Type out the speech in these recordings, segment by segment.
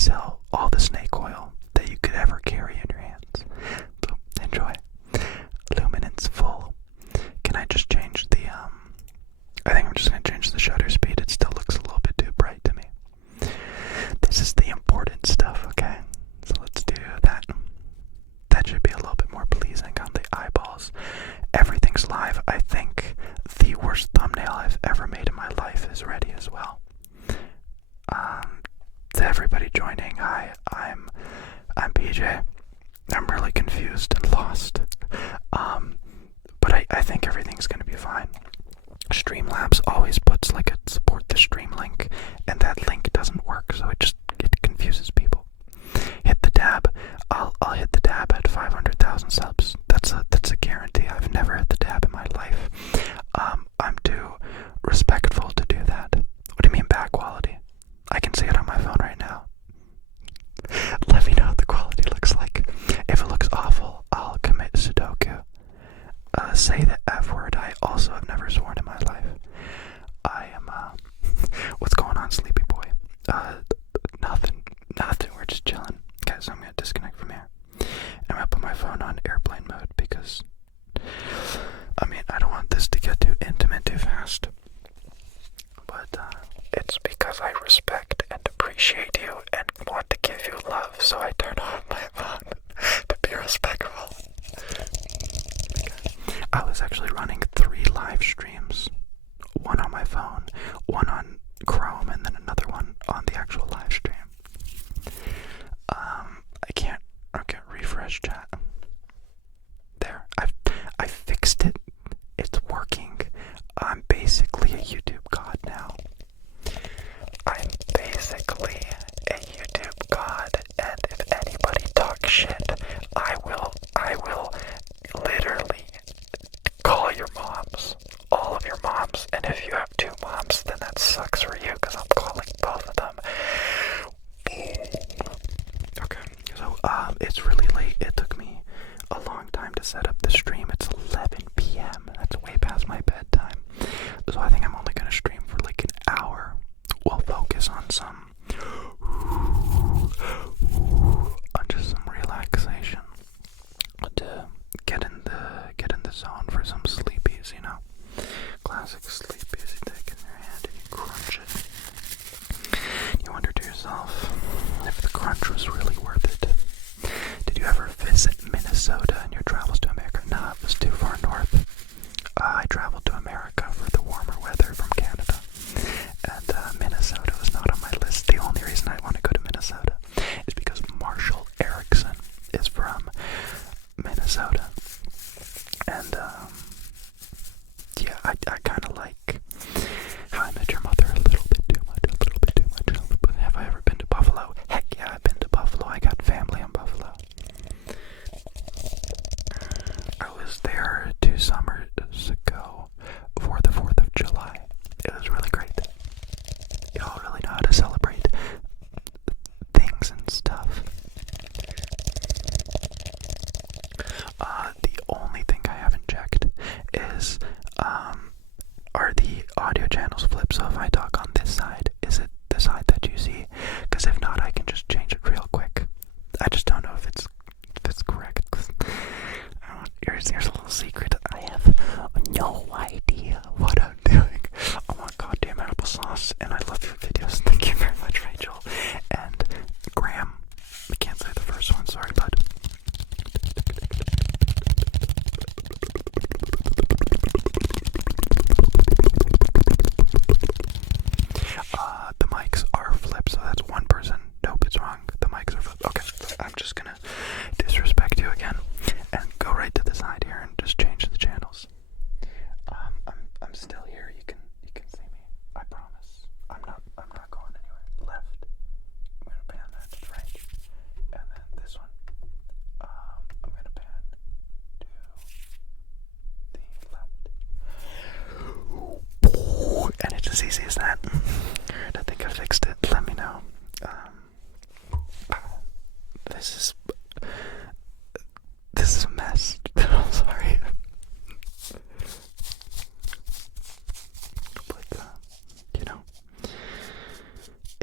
sell all the snake oil that you could ever carry in your hands. So enjoy. Luminance full. Can I just change the I think I'm just going to change the shutter speed. It still looks a little bit too bright to me. This is the important stuff, okay? So let's do that. That should be a little bit more pleasing on the eyeballs. Everything's live. I think the worst thumbnail I've ever made in my life is ready as well. To everybody joining, hi, I'm PJ. I'm really confused and lost. But I think everything's going to be fine. Streamlabs always puts like a support the stream link, and that link doesn't work, so it confuses people. Hit the tab. I'll hit the tab at 500,000 subs. That's a guarantee. I've never hit the tab in my life. I'm too respectful to do that. What do you mean bad quality? I can see it on my phone right now. Let me know what the quality looks like. If it looks awful, I'll commit Sudoku. Say the F word. I also have never sworn in my life. I am, what's going on, sleepy boy? Nothing. We're just chilling. Okay, so I'm gonna disconnect from here. I'm gonna put my phone on airplane mode because, I don't want this to get too intimate too fast. But, it's because I respect and appreciate you and want to give you love, so I turn off my phone to be respectful. I was actually running 3 live streams. One on my phone, one on Chrome, and then another one on the actual live stream. Okay, refresh chat. There, I fixed it. It's working. I'm basically a YouTube god now. I'm basically a YouTube god, and if anybody talks shit, I will literally call your moms, all of your moms, and if you have 2 moms, then that sucks for you, because I'm calling both of them. Okay, so, it's really late. It took me a long time to set up the stream. It's 11 p.m. That's way past my bedtime. So I think I'm only gonna stream for like an hour. We'll focus on just some relaxation to get in the zone for some sleepies, you know. Classic sleepies. You take it in your hand and you crunch it. You wonder to yourself if the crunch was really worth it. Did you ever visit Minnesota in your travels to America? Nah, it was too far north. I traveled to America for the warmer weather from Canada, and Minnesota was not on my list. The only reason I want to go to Minnesota is because Marshall Erickson is from Minnesota, and yeah, I kind of like How I Met Your Mother a little bit too much. But have I ever been to Buffalo? Heck yeah, I've been to Buffalo. I got family in Buffalo. I was there 2 summers ago for the 4th of July. It was really great. Y'all really know how to celebrate things and stuff. The only thing I haven't checked is, are the audio channels flipped? So if I talk on this side, is it the side that you see? Because if not, I can just change it real quick. I just don't know if it's correct. Here's a little secret. I have no idea what I'm doing. I want goddamn applesauce, and I love your videos. Thank you very much, Rachel. And Graham. I can't say the first one, sorry, bud. The mics are flipped, so that's one person. Nope, it's wrong. The mics are flipped. Okay, I'm just gonna disrespect you again and go right to the side here and just change the channels. I'm still here. You can see me. I promise. I'm not going anywhere. Left. I'm gonna pan that to right, and then this one. I'm gonna pan to the left. And it's as easy as that. Alright, I think I fixed it. Let me know. This is a mess. I'm sorry. But,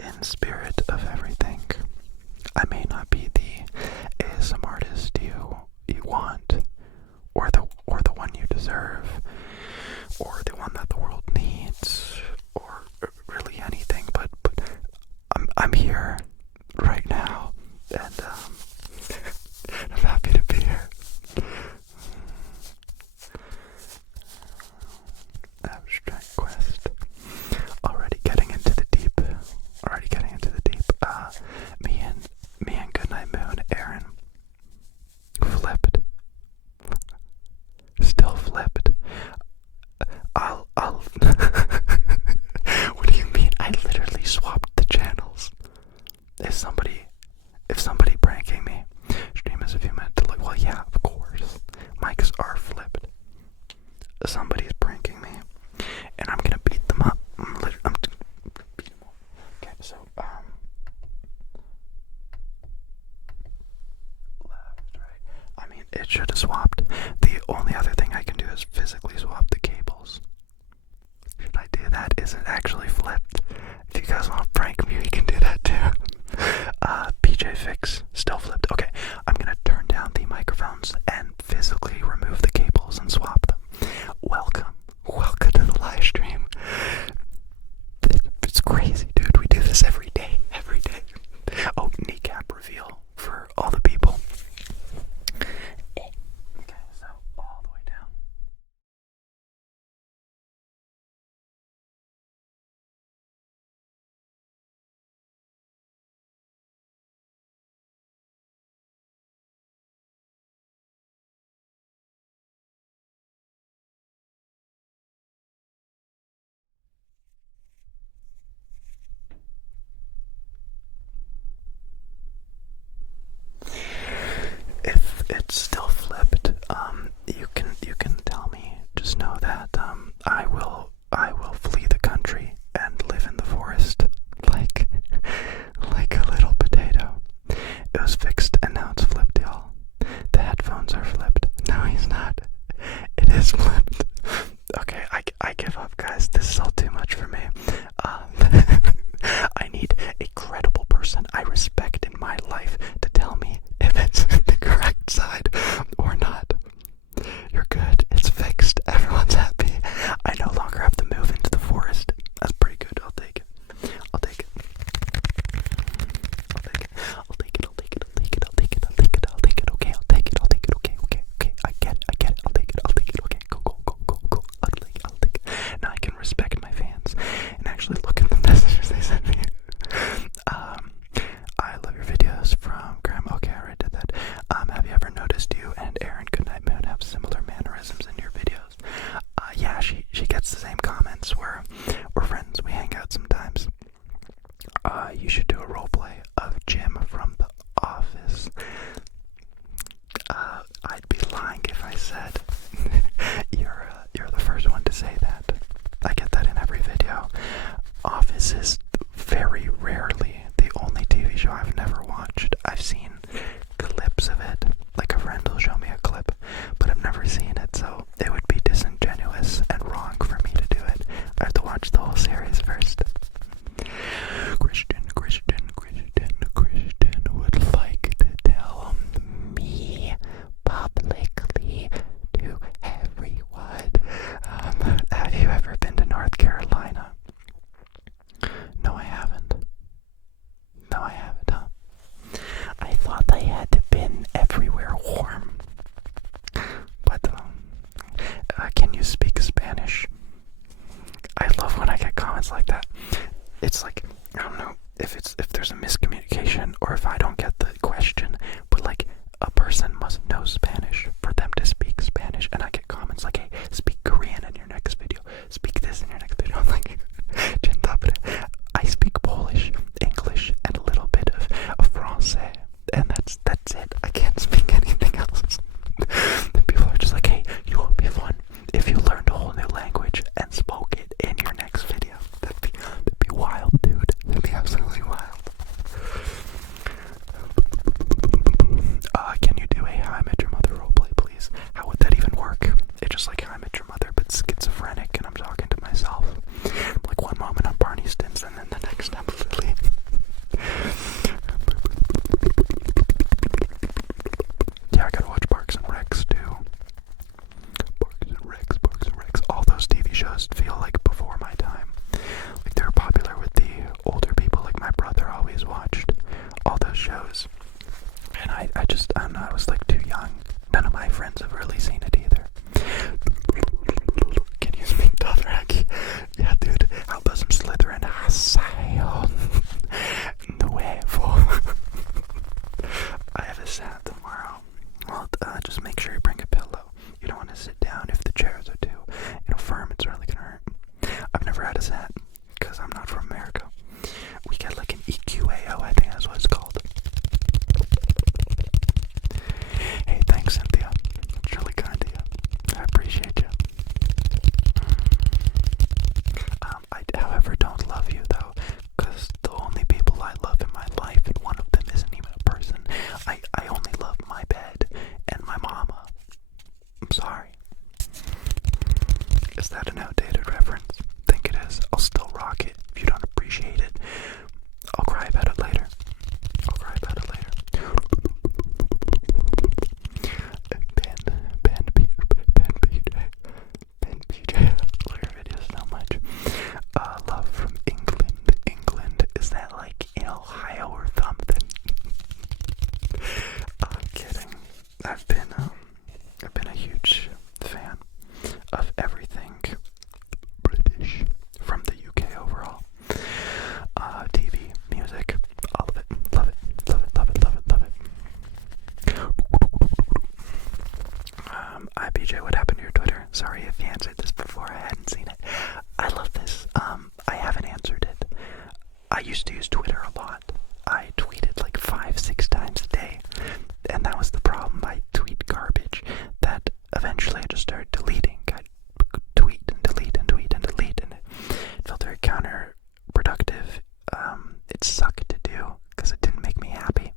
in spirit of everything, I'm here right now, and I'm happy to be here. Abstract quest. Already getting into the deep. Me and Goodnight Moon, Aaron, flipped. Still flipped. I'll What do you mean? I literally swapped the channels. If somebody pranking me, stream as if you meant to look. Well, yeah, of course. Mics are flipped. Somebody's pranking me, and I'm gonna beat them up. I'm beat them up. Okay, so left, right. I mean, it should have swapped. The only other thing I can do is physically swap the cables. Should I do that? Is it actually flipped? If you guys want to prank me, we can do that too. PJ Fix, still flipped. Okay, I'm gonna turn down the microphones and physically remove the cables and swap them. Welcome to the live stream. It's crazy, dude. We do this every day. Oh, kneecap reveal for all the people. Okay, so all the way down. If it's still flipped, you can tell me. Just know that I will flee the country and live in the forest like a little potato. It was fixed and now it's flipped, y'all. The headphones are flipped. No, he's not. It is flipped. Okay, I give up, guys. This is all too much for me. I need a credible person I respect in my life to tell me if it's the correct side or not. You're good. It's fixed. Everyone's happy. I no longer have to move into the forest. That's pretty good. I'll take it. Okay, I get it. I'll take it. Okay, cool. I'll take it. Now I can respect my fans and actually look at the messages they sent me. I love your videos from Graham. Okay, I already did that. Have you ever noticed you and Aaron Goodnight Moon have similar mannerisms in your videos? Yeah, she gets the same comments. We're friends. We hang out sometimes. You should do a roleplay of Jim from The Office. I'd be lying if I said you're the first one to say that. I get that in every video. Office is very rarely the only TV show I've never watched. I've seen clips of it, like a friend will show me a clip, but I've never seen it, so it would be disingenuous and wrong for me to do it. I have to watch the whole series first. Christian would like to tell me publicly to everyone. Have you ever been to North Carolina? No, I haven't. Huh? I thought I had been everywhere warm. But, can you speak Spanish? I love when I get comments like that. It's like, I don't know if there's a miscommunication or if I don't get the question, but like, a person must know Spanish for them to speak Spanish, and I get comments like, hey, speak Korean in your next video, speak this in your next video. I'm like, I speak Polish, English, and a little bit of Francais, and that's it. I can't speak anything else. And people are just like, hey, you know what would be fun if you learned a whole new language and spoke it in your next video. That'd be wild, dude. That'd be absolutely wild. Can you do a How I Met Your Mother roleplay, please? How would that even work? It's just like How I Met Your Mother, but schizophrenic, and I'm talking to myself. I used to use Twitter a lot. I tweeted like 5-6 times a day, and that was the problem. I tweet garbage that eventually I just started deleting. I tweet and delete and tweet and delete, and it felt very counterproductive. It sucked to do because it didn't make me happy.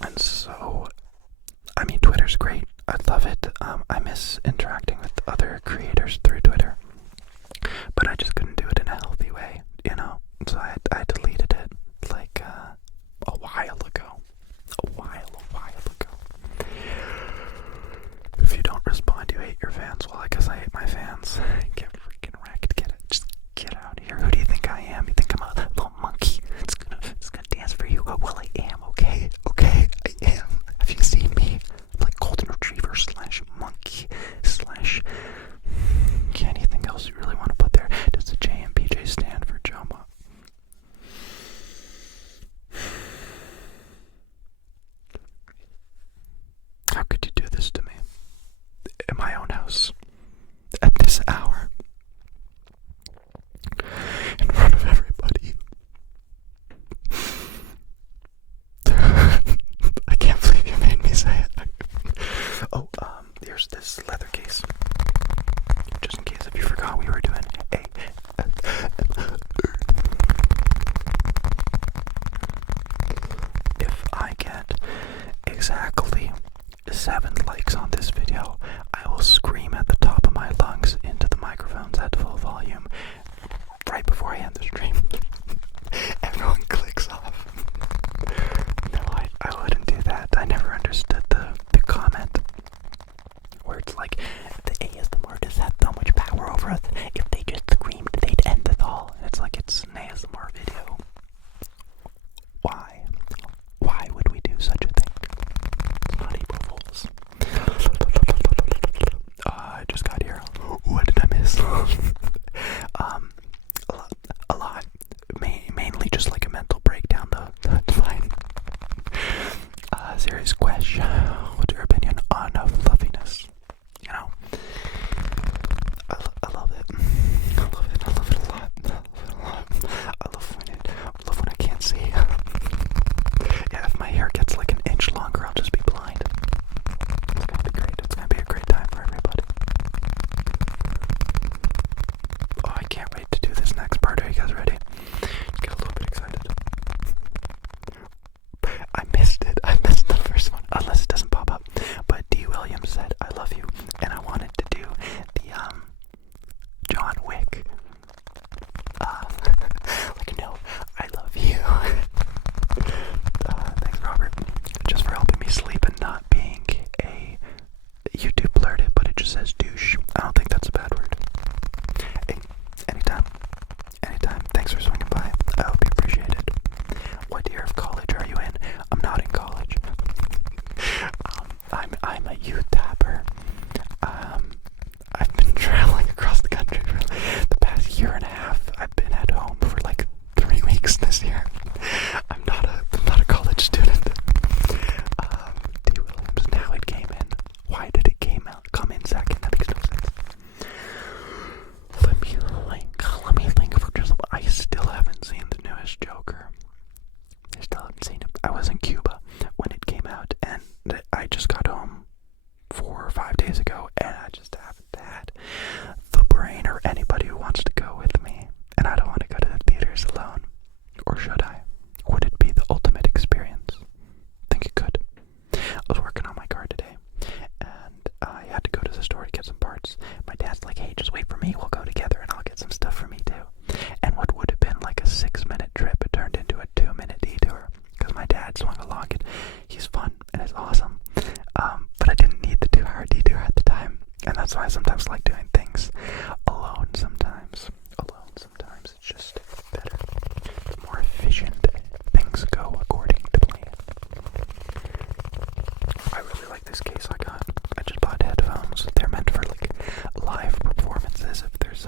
And so, I mean, Twitter's great. I love it. I miss interacting with other creators through Twitter, but I just couldn't do it in a healthy way, you know? So I deleted it like a while ago. A while ago. If you don't respond, you hate your fans. Well, I guess I hate my fans. Get freaking wrecked. Just get out of here. Who do you think I am? You think I'm a little monkey? It's gonna dance for you. Well, I am, okay? Okay, I am. Have you seen me? I'm like golden retriever / monkey / anything else you really want to put there? Does the J and PJ stand for Joma? How could you do this to me? In my own house. At this hour. In front of everybody. I can't believe you made me say it. Oh, here's this leather case. Just in case if you forgot we were doing if I get exactly 7 likes on this video, I will scream at the top of my lungs into the microphones at full volume right before I end the stream. Everyone clicks off. No, I wouldn't do that. I never understood the comment where it's like, the ASMR just had so much power over us. If they just screamed, they'd end it all. It's like, it's an ASMR video. Why? Why would we do such a thing? It's not April Fools. I just got here. What did I miss? A lot. Mainly just like a mental breakdown, though. That's fine. Serious question. What's your opinion on fluffiness? You know, I love it. I love it. I love it a lot. I love when I can't see. Yeah, if my hair gets like an inch longer, I'll just be blind. It's gonna be great. It's gonna be a great time for everybody. Oh, I can't wait to do this next part. Are you guys ready? Get a little bit excited. I missed it. I missed the first one. Unless it doesn't pop up. But D. Williams said, I love you. And I wanted to do the, John Wick. Like, no, I love you. Thanks, Robert. Just for helping me sleep and not being a YouTube blurted, but it just says douche. I don't think that's a bad word. Hey, anytime. Thanks for swinging by. I hope you appreciate it. What year of college are you in? I'm not in college. I'm a youth tapper. I've been traveling across the country for the past year and a half. I've been at home for like 3 weeks this year. I'm not a college student. D. Williams, now it came in. Why did it come in second? That makes no sense. Let me think for just. I still haven't seen the newest Joker. I still haven't seen it. I was in Cuba when it came out, and I just got home 4 or 5 days ago, and I just haven't had the brain or anybody who wants to go with me, and I don't want to go to the theaters alone. Or should I? Would it be the ultimate experience? I think it could. I was working on my car today, and I had to go to the store to get some parts. My dad's like, hey, just wait for me, we'll go together and I'll get some stuff for me too. And what would have been like a 6-minute trip, it turned into a 2-minute detour, because my dad swung along and he's fun and it's awesome. But I didn't need the 2-hour detour at the time, and that's why I sometimes like doing things alone sometimes. It's just better. It's more efficient. Things go according to plan. I really like this case I got. I just bought headphones. They're meant for like live performances if there's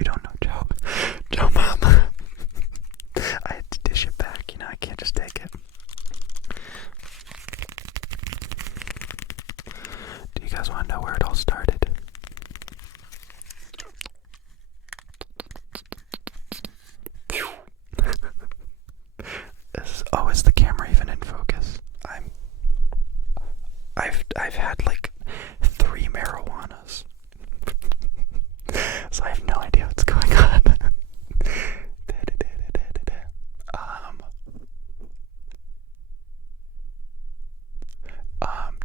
You don't know Joe. Joe Mom. I had to dish it back, you know, I can't just take it. Do you guys want to know where it all started? Is the camera even in focus? I've had like 3 marijuanas. So I have no idea what's going on.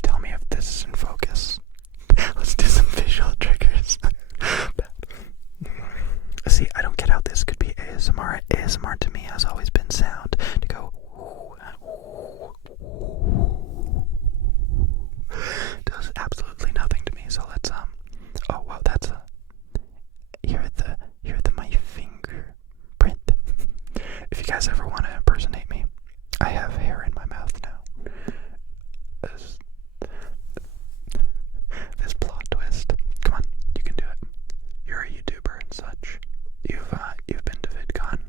Tell me if this is in focus. Let's do some visual triggers. See, I don't get how this could be ASMR. ASMR to me has always been sound. To go does absolutely nothing to me. So let's oh wow, that's a here the my fingerprint. If you guys ever want to impersonate me, I have hair in my mouth now. This plot twist. Come on, you can do it. You're a YouTuber and such. You've been to VidCon.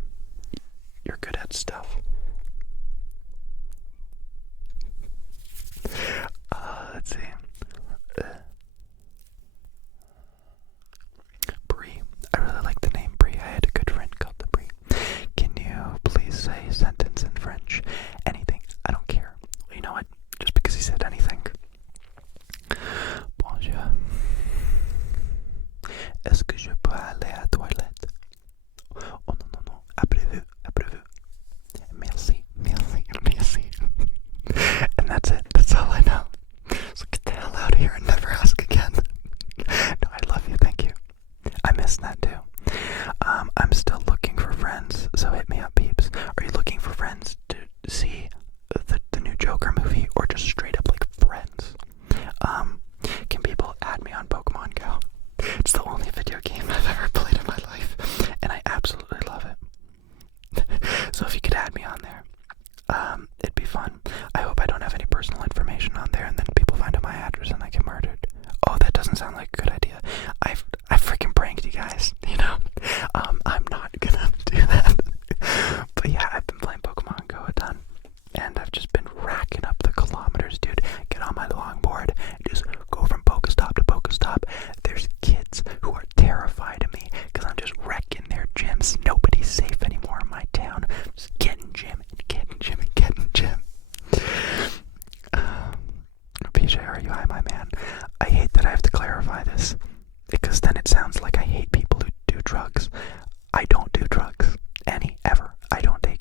You're good at stuff. Let's see. Bree. I really like the name Bree. I had a good friend called the Bree. Can you please say a sentence in French? Anything. I don't care. You know what? Just because he said anything. Bonjour. Est-ce que je peux aller à la toilette? Oh non. Après-vous. Merci. And that's it. That's all I know. So get the hell out of here and never ask again. No, I love you. Thank you. I miss that too. I'm still looking for friends, so hit me up, peeps. Are you looking for friends to see the new Joker movie, or just straight up like friends? Can people add me on Pokemon Go? It's the only video game I've ever played in my life, and I absolutely love it. So if you could add me on there, it'd be fun. I hope I don't have any personal information on there, and then people find out my address and I get murdered. Oh, that doesn't sound like a good idea. I freaking pranked you guys, you know? I'm not gonna do that. But yeah, I've been playing Pokemon Go a ton, and I've just been racking up the kilometers, dude. Get on my longboard, just go from Pokestop to Pokestop. There's kids who are terrified of me because I'm just wrecking their gyms. Nobody's safe anymore in my town. Just getting gym. PJ, are you high, my man? I hate that I have to clarify this, because then it sounds like I hate people who do drugs. I don't do drugs. Ever. I don't take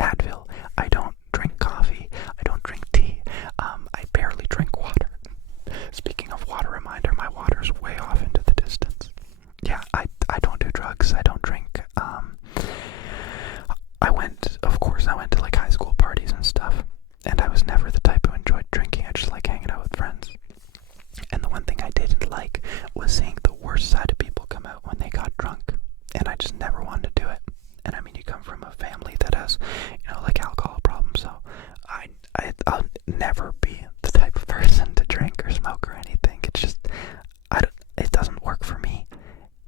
Advil. I don't drink coffee. I don't drink tea. I barely drink water. Speaking of water, reminder, my water's way off into the distance. Yeah, I don't do drugs. I don't drink. I went to like high school parties and stuff, and I was never the type who enjoyed drinking. I just like hanging out with friends. And the one thing I didn't like was seeing the worst side of people come out when they got drunk, and I just never wanted to do it. And I mean, you come from a family that has, you know, like alcohol problems, so I'll never be the type of person to drink or smoke or anything. It's just, it doesn't work for me,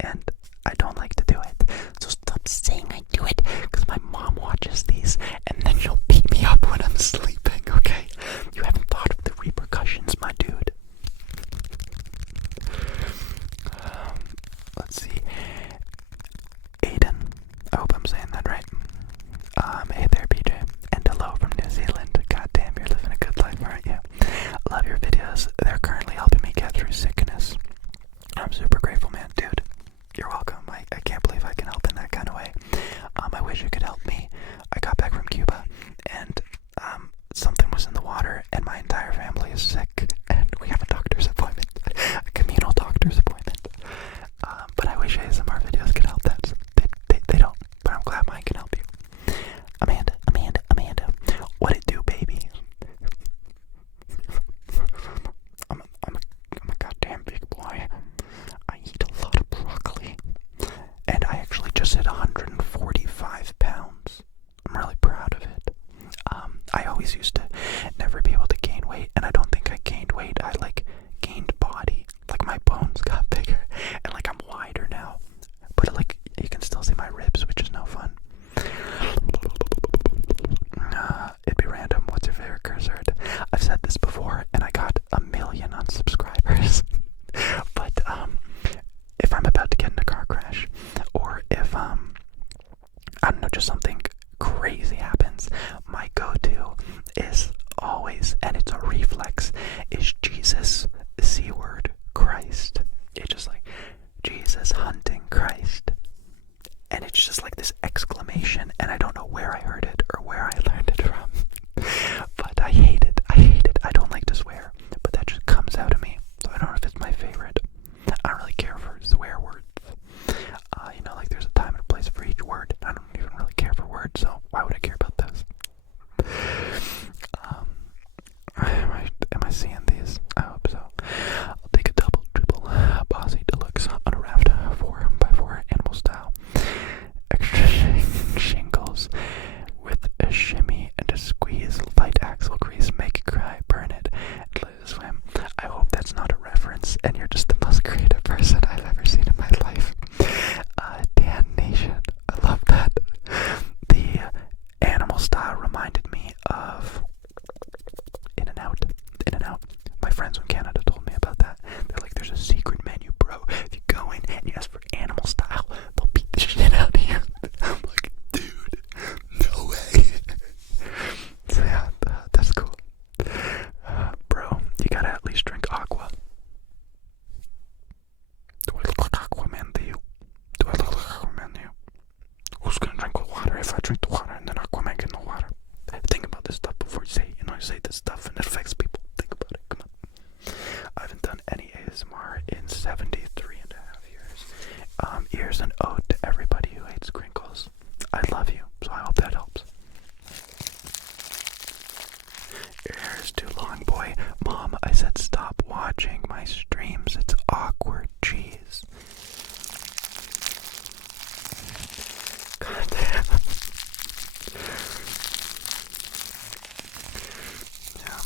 and I don't like to do it. So stop saying I do it, because my mom watches these, and then she'll beat me up when I'm sleeping, okay? You haven't thought of the repercussions, my dude. Let's see. Aiden. I hope I'm saying that right. Hey there, PJ. And hello from New Zealand. Goddamn, you're living a good life, aren't you? Love your videos. They're currently helping me get through sickness. I'm super grateful, man. Dude, you're welcome. I can't believe I can help in that kind of way. crash, or if I don't know, just something crazy happens, my go-to is always, and it's a reflex, is Jesus, C word, Christ. It's just like Jesus hunting Christ, and it's just like this exclamation, and I don't know where I heard it or where I learned it from, but I hate it. I don't like to swear, but that just comes out of me. So I don't know if it's my favorite. I don't really care for swear words. Like there's a time and a place for each word. I don't even really care for words, so why would I care about those? Am I seeing these? I hope so. I'll take a double, triple, bossy deluxe on a raft 4x4 animal style. Extra shingles with a shimmy and a squeeze, light axle grease, make it cry, burn it, and let it swim. I hope that's not a reference, and you're just the most creative person I've ever seen in my life. Dan Nation, I love that. The animal style reminded me of In and Out. My friends from Canada told me about that. They're like, there's a secret menu, bro. If you go in and you ask for animal style, they'll beat the shit out of you. I'm like, dude, no way. So yeah, that's cool. Bro, you gotta at least drink aqua. Do I look like Aquaman to you? Do I look like Aquaman to you? Who's gonna drink with water if I drink the water and then Aquaman get no water? Think about this stuff before you say, you say this stuff and it affects people. Think about it, come on. I haven't done any ASMR in 73 and a half years. Here's an ode to everybody who hates crinkles. I love you, so I hope that helps. Your hair is too long, boy. Mom, I said stop watching my streams. It's awkward. Jeez. God damn. Yeah.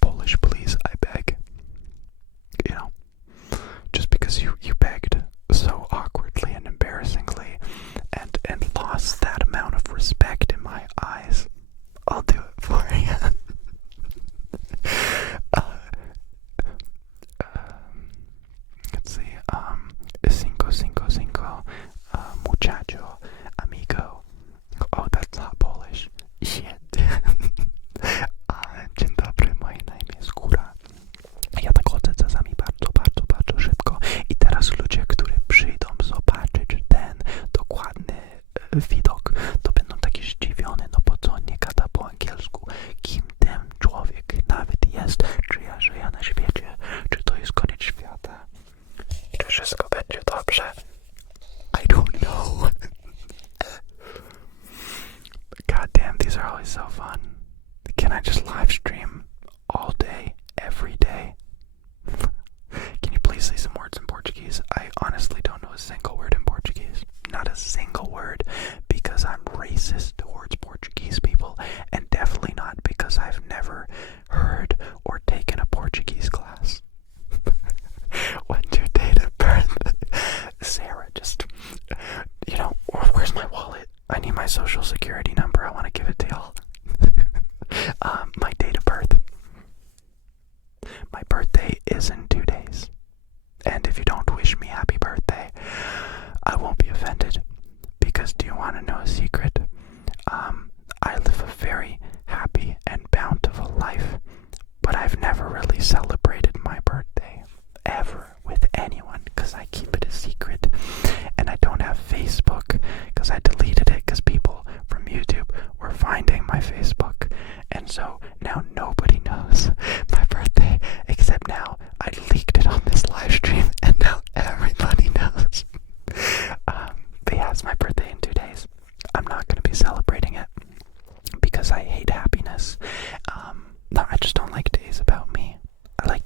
Polish, please, I beg. Just because you begged so awkwardly and embarrassingly and lost that amount of respect in my eyes, I'll do it for you. Let's see, 555, muchacho, amigo. Oh, that's not Polish. Shit. Dzień dobry, moje na imię jest Góra. Ja tak chodzę czasami bardzo szybko i teraz ludzie, którzy przyjdą zobaczyć ten dokładny widok, to będą takie zdziwione, no bo co, nie gada po angielsku, kim ten człowiek nawet jest, czy ja żyję na świecie, czy to jest koniec świata, czy wszystko będzie dobrze. I don't know. God damn, these are always so fun. Can I just live stream all day, every day? Can you please say some words in Portuguese? I honestly don't know a single word in Portuguese. Not a single word, because I'm racist towards Portuguese people, and definitely not because I've never heard or taken a Portuguese class. When's your date of birth? Sarah, just, where's my wallet? I need my social security number. I want to give it to y'all. My date of birth. My birthday is in 2 days. And if you don't wish me happy birthday, I won't be offended. Because do you want to know a secret? I live a very happy and bountiful life, but I've never really celebrated my birthday ever with anyone because I keep it a secret. And I don't have Facebook because I deleted it because people from YouTube were finding my Facebook. And so now nobody knows my birthday except now I leaked it on this live stream and now everybody knows. But yeah, it's my birthday in 2 days. I'm not going to be celebrating it because I hate happiness. No, I just don't like days about me. I like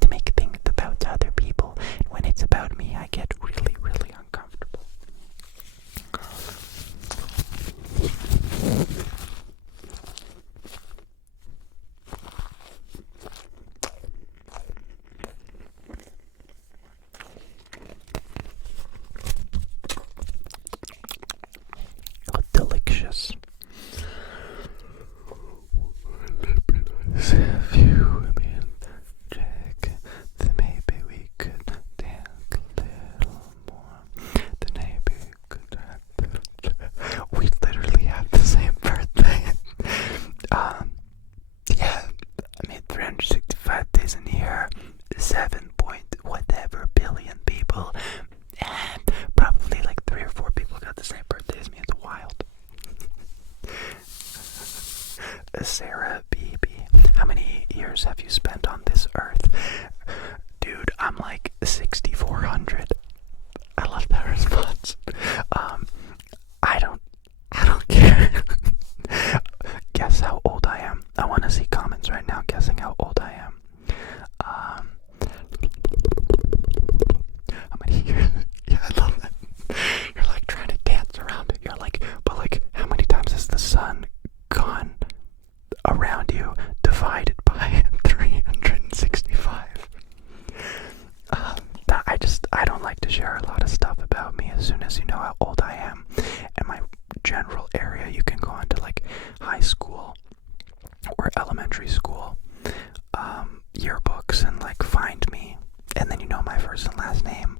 first and last name,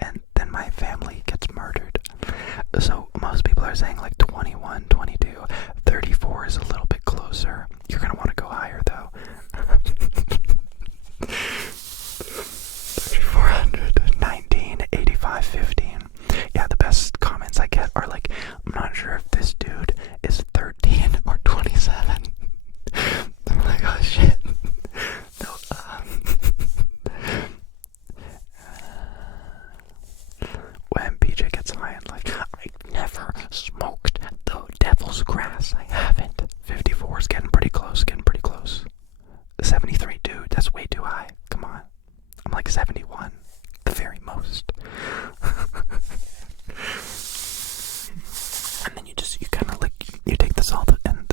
and then my family gets murdered. So most people are saying like 21, 22, 34 is a little bit closer. You're gonna want to go higher though. 3400, 19, 85, 15. Yeah, the best comments I get are like, I'm not sure if this dude is 13 or 27. I'm like, oh shit. No, when PJ gets high and like, I've never smoked the devil's grass. I haven't. 54 is getting pretty close, 73, dude, that's way too high. Come on. I'm like 71, the very most. And then you kind of like, you take the salt and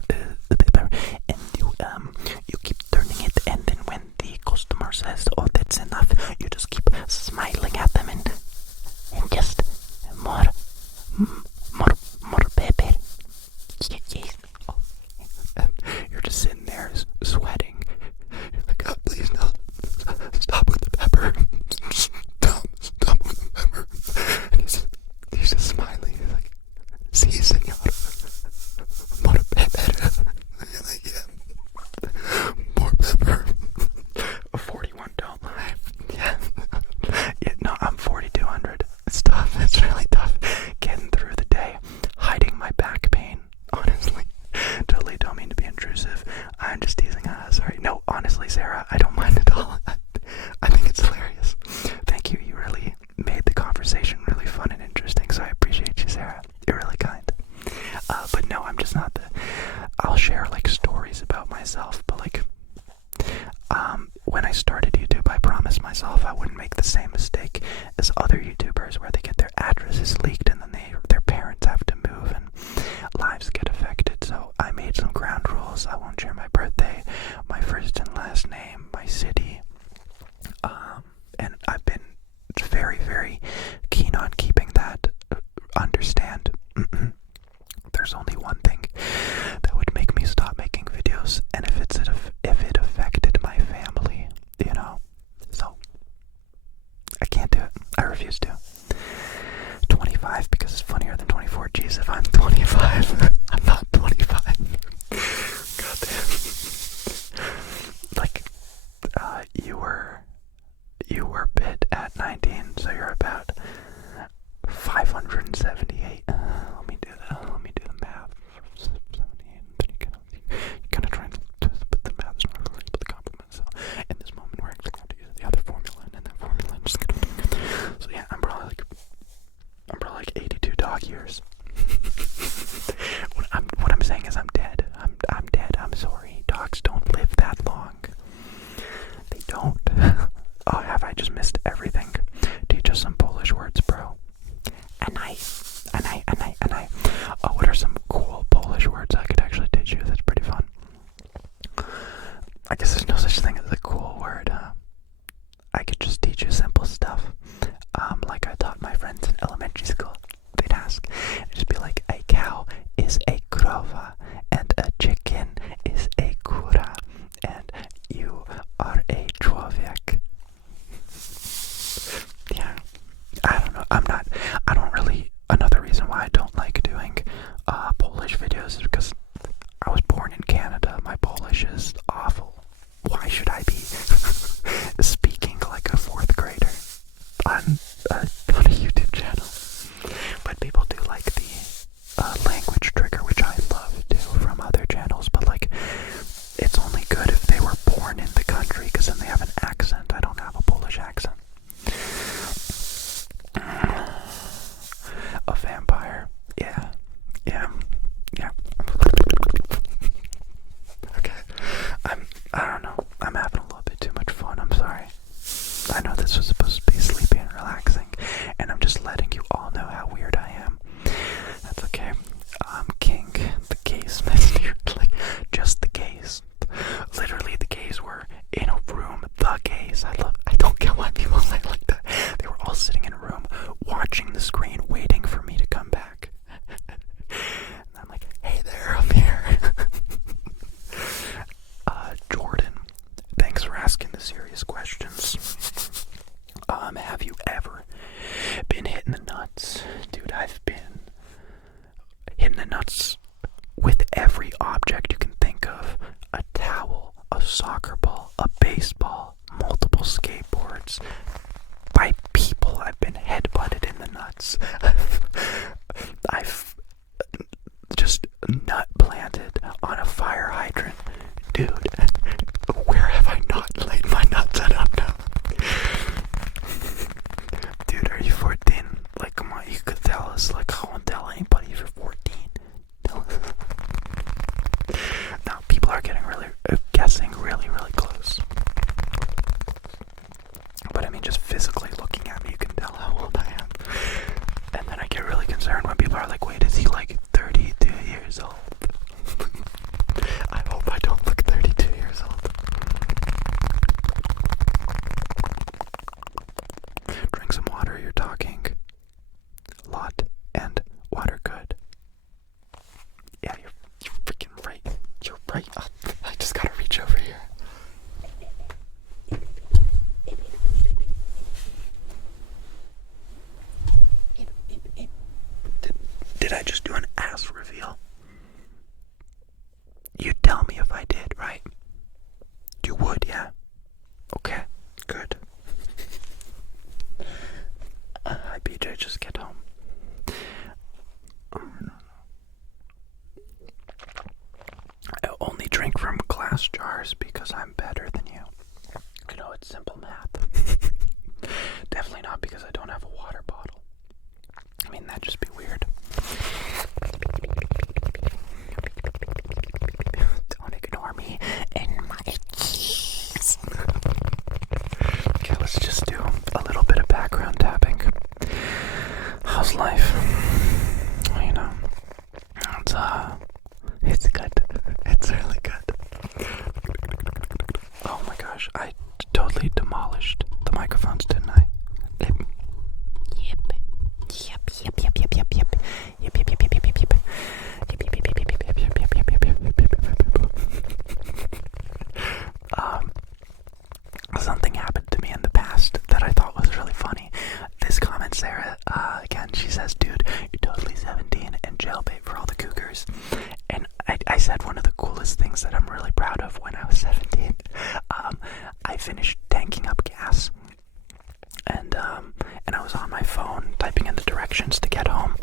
the pepper, and you keep turning it, and then when the customer says, oh, that's enough, you just keep smiling at them and just more pepper. Yes. Oh. And you're just sitting there sweating. You're like, oh, please no, stop with the pepper. Stop with the pepper. And he's just smiling. He's like, si, senor. More pepper. And you're like, yeah, more pepper. 41, don't lie. Yeah. Yeah, no, I'm 4200. It's tough. It's really tough getting through the day, hiding my back pain. Honestly, totally don't mean to be intrusive. I'm just teasing. Sorry. No, honestly, Sarah, I don't mind at all. I think it's hilarious. Thank you. You really made the conversation really fun and interesting, so I appreciate you, Sarah. You're really kind. But no, I'm just not I'll share like stories about myself, but like, when I started YouTube, I promised myself I wouldn't make the same mistake as other YouTubers where they get their addresses leaked and then their parents have to move and lives get affected. So I made some ground rules. I won't share my birthday, my first and last name, my city, and I've been very, very keen on keeping that. Understand, there's only one thing that would make me stop making videos, and if it affected my family, you know, so I can't do it. I refuse to. 25 because it's funnier than 24. Jeez, if I'm 25, I'm not 25. Goddamn. Like, you were bit at 19, so you're about 578. Let me do the math. 78. You kind of try to put the math, put the complement. So in this moment, we're actually going to use the other formula, and that formula, I'm just gonna. So yeah, I'm probably like 82 dog years. What I'm saying is I'm dead. I'm dead. I'm sorry. Dogs don't live that long. They don't. Oh, have I just missed everything? Teach us some Polish words, bro. And I. Oh, what are some cool Polish words I could actually teach you? That's pretty fun. I guess there's no such thing as a cool word. I could just teach you simple stuff. Like I taught my friends in elementary school. They'd ask, it'd just be like, a cow is a krowa, and a chicken is a kura, and you are a człowiek. Yeah, I don't know. Another reason why I don't like doing Polish videos is because I was born in Canada. My Polish is awful. Why should I be speaking like a fourth grader on a YouTube channel? But people do like the language trigger, which I love too from other channels, but like, it's only good if they were born in the country, because then they have an accent. I don't have a Polish accent. A vampire. Yeah. Okay. I don't know. I'm having a little bit too much fun. I'm sorry. I know this was supposed to be sleepy and relaxing, and I'm just letting you all know how weird I am. That's okay. I'm King, the gays minister. Like, just the gays. Literally, the gays were in a room. The gays. I don't get why people say it like that. They were all sitting in a room, watching the screen, waiting for me to come back. And I'm like, hey there, I'm here. Jordan, thanks for asking the serious questions. Have you physically looking at me, you can tell how old I am. And then I get really concerned when people are like, wait, is he like 32 years old? I hope I don't look 32 years old. Drink some water, you're talking a lot, and water good. Yeah, you're freaking right. You're right. I just gotta reach over here. Did I just do an ass reveal? You tell me if I did, right? You would, yeah? Okay, good. Hi, PJ, just get home. I only drink from glass jars because I'm better than you. You know, it's simple math. Definitely not because I don't have a water bottle. I mean, that'd just be weird. Don't ignore me and my keys. Okay, let's just do a little bit of background tapping. How's life? You know, it's good. It's really good. Oh my gosh, I totally demolished the microphones, didn't I? Yep. Something happened to me in the past that I thought was really funny. This comment, Sarah, again, she says, dude, you're totally 17 and jailbait for all the cougars. And I said one of the coolest things that I'm really proud of when I was 17. I finished tanking up gas. And I was on my phone typing in the directions to get home,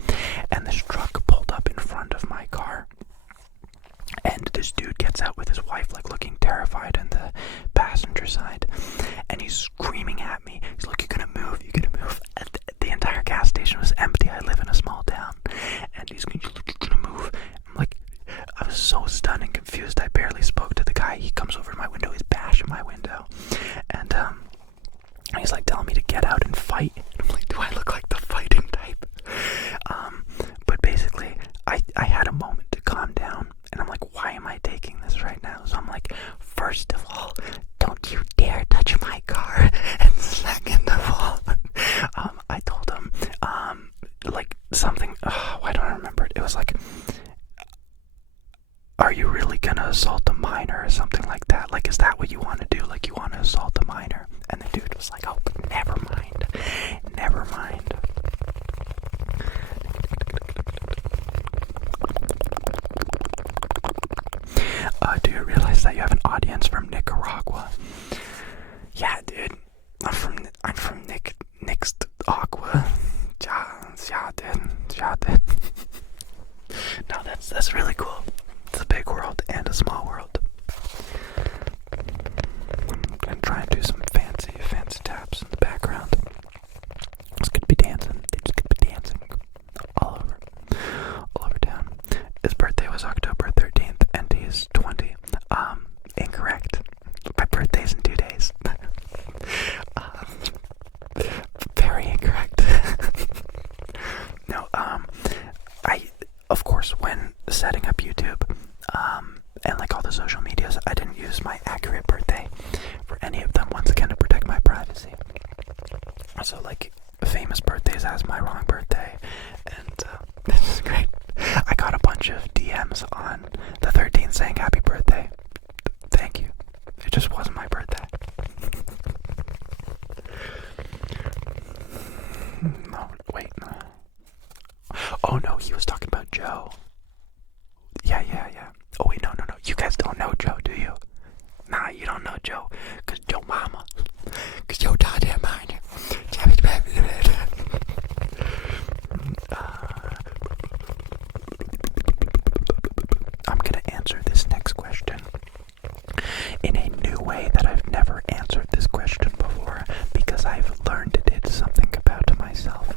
and this truck pulled up in front of my car, and this dude gets out with his wife, like looking terrified in the passenger side, and he's screaming at me. He's like, you're gonna move. The entire gas station was empty. I live in a small town, and he's like, you're gonna move. I'm like, I was so stunned and confused. I barely spoke to the guy. He comes over to my window. He's bashing my window, and he's like telling me to get out and fight. I'm like, do I look like the fighting type? But basically, I had a moment to calm down, and I'm like, why am I taking this right now? So I'm like, first of all, don't you dare touch my car. And second of all, I told him, like something, why don't I remember it? It was like, are you really gonna assault a minor or something like that? Like, is that what you want to do? Like, you want to assault a minor? And the dude was like, oh, never mind. Never mind. Do you realize that you have an audience from Nicaragua? Yeah, dude. I'm from Nicaragua. Yeah, dude. No, that's really cool. It's a big world and a small world. I'm gonna try and do some fancy taps in the background. It's gonna be dancing. It's gonna be dancing all over town. His birthday was October 13th, and he is 20. Incorrect. My birthday's in 2 days. Very incorrect. No, of course, when setting up YouTube, and like all the social medias, I didn't use my accurate birthday for any of them, once again, to protect my privacy. So, like, famous birthdays has my wrong birthday, and this is great. I got a bunch of DMs on the 13th saying happy birthday. Thank you. It just wasn't my birthday. No, wait. Oh no, he was talking about Joe. Yeah. Oh wait, no. You guys don't know Joe, do you? Nah, you don't know Joe. Cause Joe mama. Cause Joe died in mine. I'm gonna answer this next question in a new way that I've never answered this question before, because I've learned it something about myself.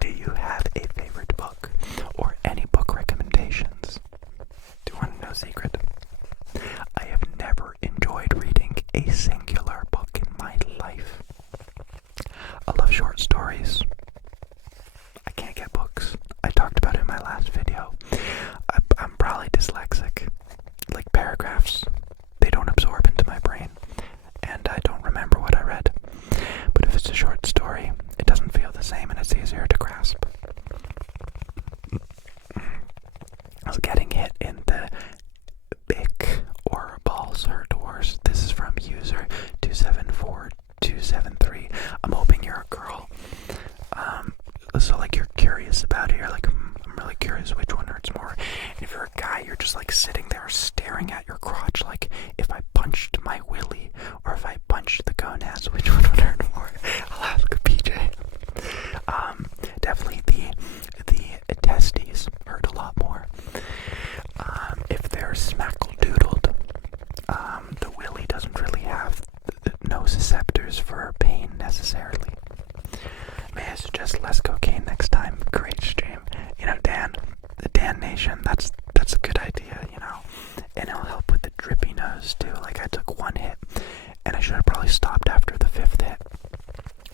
Do you have a favorite book or any book recommendations? Do you want to know a secret? a singular book in my life. I love short stories. I can't get books. I talked about it in my last video. I'm probably dyslexic. Like paragraphs, they don't absorb into my brain, and I don't remember what I read. But if it's a short story, it doesn't feel the same and it's easier to grasp. I was getting hit in the bick or balls hurt worse. This is from user 274273. I'm hoping you're a girl. So like you're curious about it. You're like, I'm really curious which one hurts more. And if you're a guy, you're just like sitting there staring at your crotch like, if I punched my willy or if I punched the gonads, which one would hurt more? I'll ask a PJ. Definitely the testes hurt a lot more. If they're smackle-doodled, the willy doesn't really have nociceptors for pain necessarily. May I suggest less cocaine next time? Great stream. You know, Dan, the Dan Nation, that's a good idea, you know. And it'll help with the drippy nose too. Like I took one hit and I should have probably stopped after the 5th hit.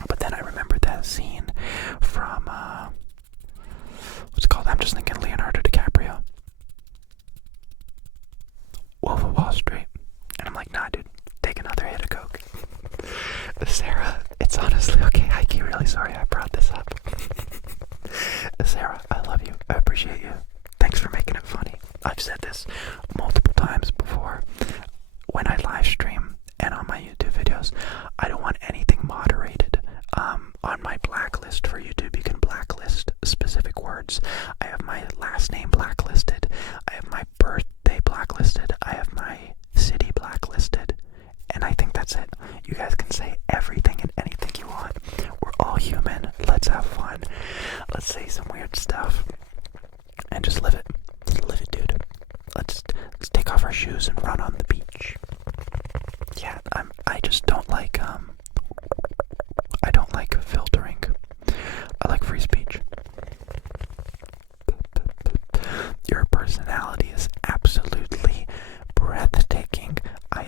But then I remembered that scene from what's it called? I'm just thinking Leonardo DiCaprio. Wolf of Wall Street. And I'm like, nah dude, take another hit of coke. Sarah, it's honestly okay. I'm really sorry I brought this up. Sarah, I love you. I appreciate you. Thanks for making it funny. I've said this multiple times before. When I live stream and on my YouTube videos, I don't want anything moderated. On my blacklist for YouTube, you can blacklist specific words. I have my last name blacklisted. I have my birthday blacklisted. I have my city blacklisted. And I think that's it. You guys can say everything and anything you want. We're all human. Let's have fun. Let's say some weird stuff. And just live it. Just live it, dude. Let's take off our shoes and run on the beach. Yeah, I just don't like, I don't like filtering. I like free speech. Your personality is absolutely breathtaking. I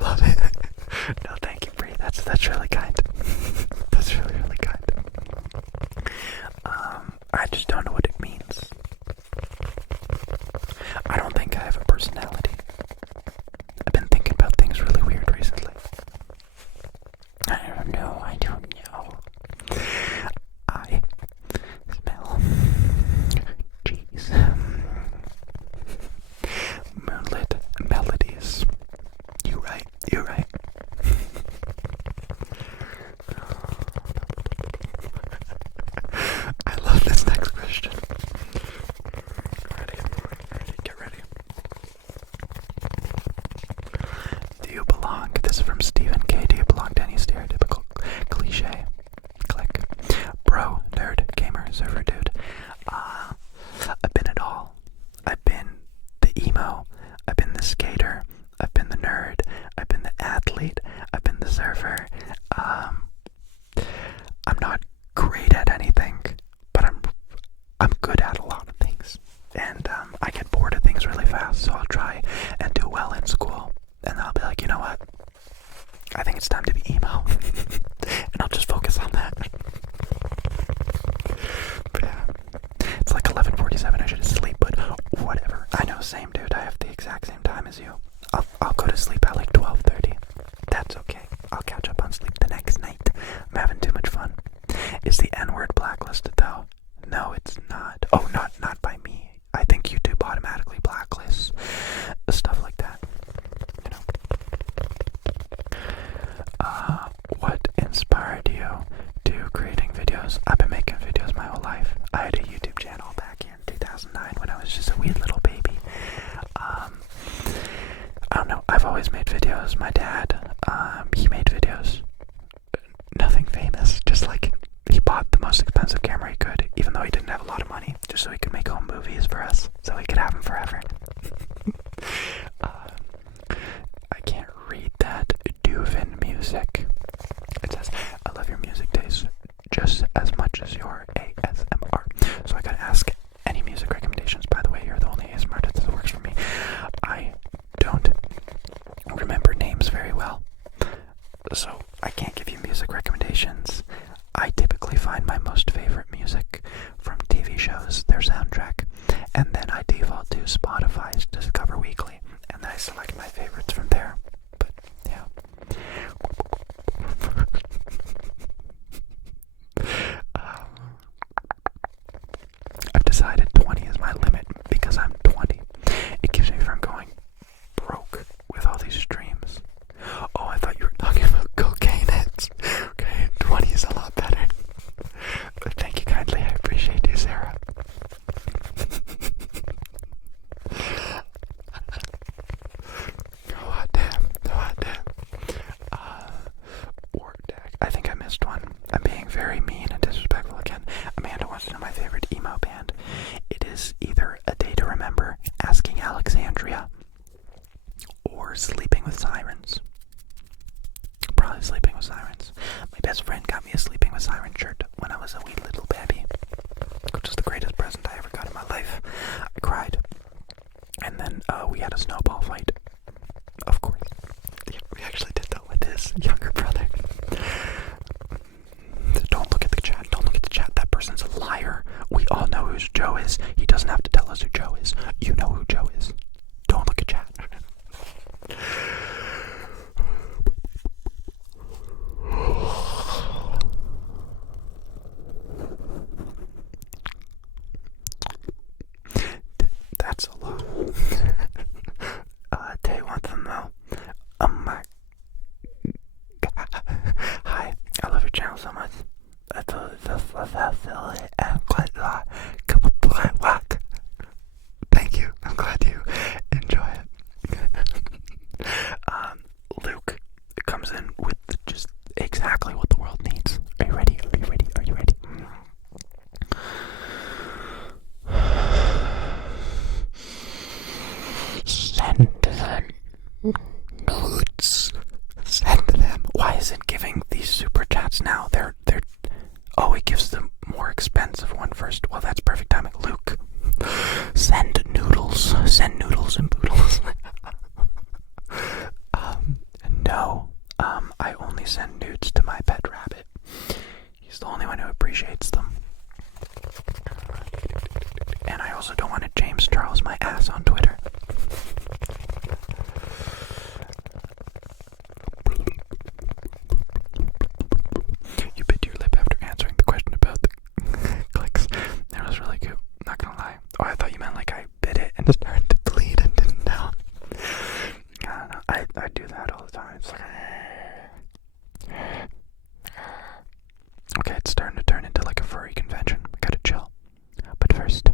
love it. No, thank you, Bree. That's really kind. That's really, really kind. I just don't know what it means. I don't think I have a personality. I've been thinking about things really weird recently. I don't know. I smell cheese. Moonlit melodies. You're right. I love this next question. Ready, get ready. Do you belong? This is from Stephen K. Do you belong to any stereotypical cliche? Click. Bro, nerd, gamer, server dude. I've been it all. I've been the emo. I've been the skater. I've been the nerd. I've been the athlete. I've been the surfer. I'm not great at anything, but I'm good at a lot of things. And I get bored of things really fast, so I'll try and do well in school. And I'll be like, you know what? I think it's time to be emo. And I'll just focus on that. But yeah. It's like 11:47, I should sleep, but whatever. I know, same dude, I have the exact same time as you. I'll go to sleep at like 12:30. That's okay. I'll catch up on sleep the next night. I'm having too much fun. Is the N-word blacklisted though? No, it's not. Oh, not by me. I think YouTube automatically blacklists stuff like that. You know. What inspired you to creating videos? I've been making videos my whole life. I had a YouTube channel back in 2009 when I was just a wee little baby. I don't know. I've always made videos. My dad, he made videos. Nothing famous. Just like he bought the most expensive camera he could, even though he didn't have a lot of money, just so he could make home movies for us, so we could have them forever. I can't read that. Duvin music. It says, I love your music taste just as much as your ASMR. So I gotta ask any music recommendations. By the way, you're the only ASMR artist that works for me. I soundtrack, and then I default to Spotify's Discover Weekly, and I select my favorites from there. But yeah. I've decided 20 is my limit because I'm 20. It keeps me from going broke with all these streams. Oh, I thought you were talking about cocaine hits. Okay, 20 is a lot better. But thank you kindly, I appreciate you, Sarah. Oh, damn. War deck. I think I missed one. I'm being very mean and disrespectful again. Amanda wants to know my favorite emo band. It is either A Day to Remember, Asking Alexandria, or Sleeping with Sirens. Probably Sleeping with Sirens. My best friend got me a Sleeping with Sirens shirt when I was a wee little baby, which is the greatest present I ever got in my life. I cried. And then we had a snowball fight. Of course. Yeah, we actually did that with his younger brother. Don't look at the chat. Don't look at the chat. That person's a liar. We all know who Joe is. He doesn't have to tell us who Joe is. You know who Joe is. Don't look at chat. That's a lot. Tay wants to know. Oh my God. Hi, I love your channel so much. Thank you. I'm glad you enjoy it. Luke comes in with just exactly what the world needs. Are you ready? Are you ready? Are you ready? Send them nudes. Send them. Why is it giving these super chats now? They're. Oh, it gives the more expensive one first. Well, that's perfect timing. Luke, send noodles. Send noodles and boodles. No. I only send nudes to my pet rabbit. He's the only one who appreciates them. And I also don't want to James Charles my ass on Twitter. You bit your lip after answering the question about the clicks. That was really cute. Not gonna lie. Oh, I thought you meant like I bit it and started to bleed and didn't know. I don't know. I do that all the time. It's like, okay, it's starting to turn into like a furry convention. I gotta chill. But first.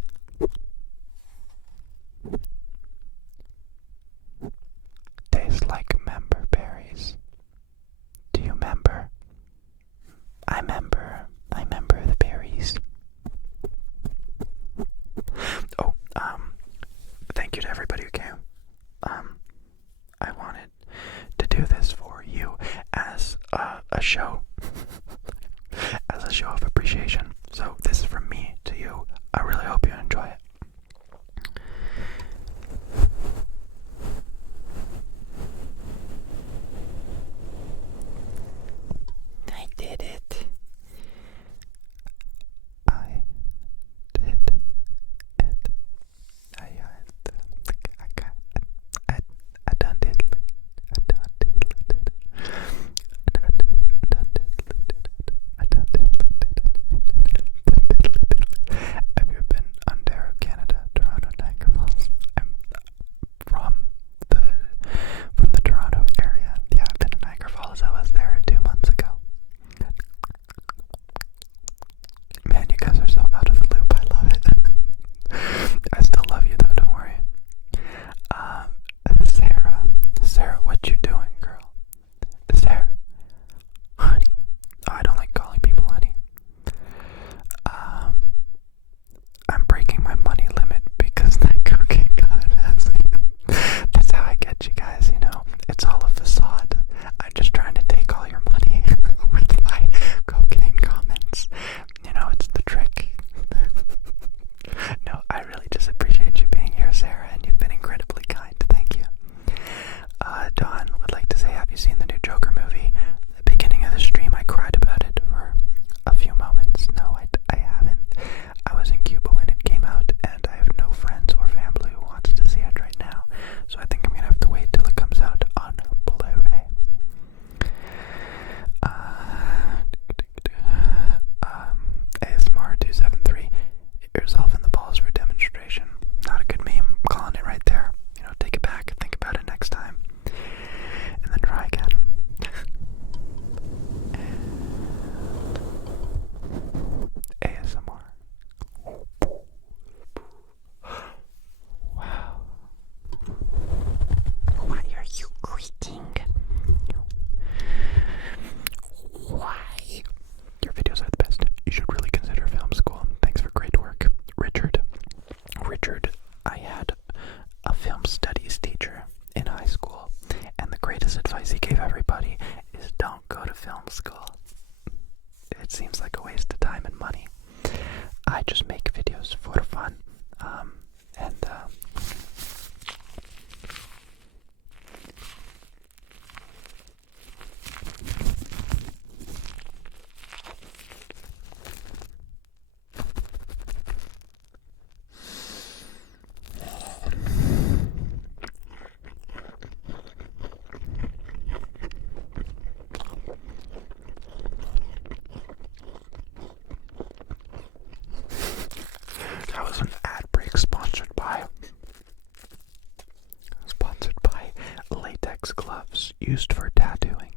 G6 gloves used for tattooing.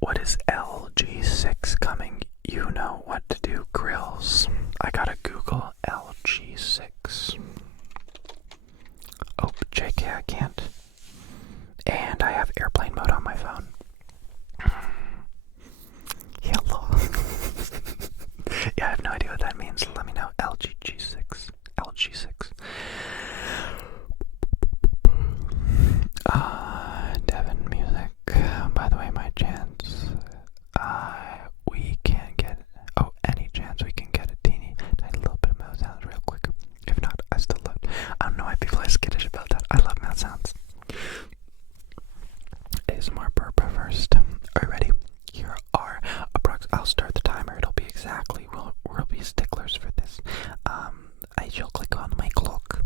What is LG6 coming? You know what to do, grills. I gotta Google LG6. Oh, JK, I can't. And I have airplane mode on my phone. Hello. Yeah, I have no idea what that means. Let me know. LG6. Devin music. By the way, my chance. We can get. Oh, any chance we can get a tiny little bit of mouth sounds real quick. If not, I still love. I don't know why people are skittish about that. I love mouth sounds. ASMR burp first. Are you ready? Here are I'll start the timer. It'll be exactly. We'll be sticklers for this. I shall click on my clock.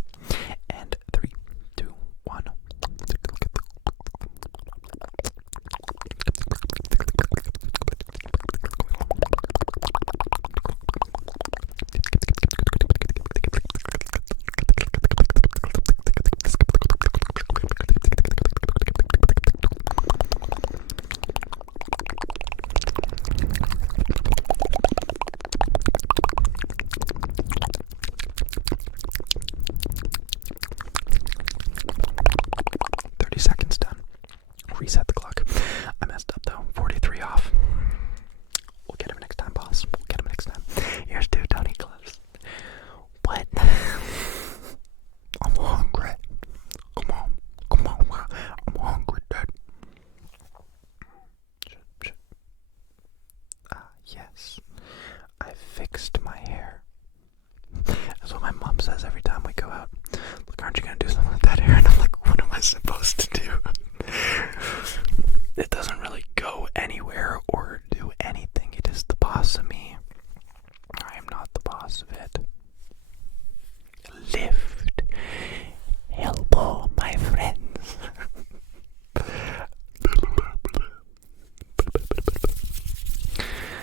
And 3, 2, 1. 30 seconds done. Reset the clock. I messed up though. 43 off. We'll get him next time, boss. We'll get him next time. Here's 2 Tony gloves. What? I'm hungry. Come on. I'm hungry, Dad. Yes. I fixed my hair. That's what my mom says every time we go out. Look, aren't you gonna do something with that hair? And I'm like, what am I supposed to do? It doesn't really go anywhere or do anything. It is the boss of me. I am not the boss of it. Lift. Hello, my friends.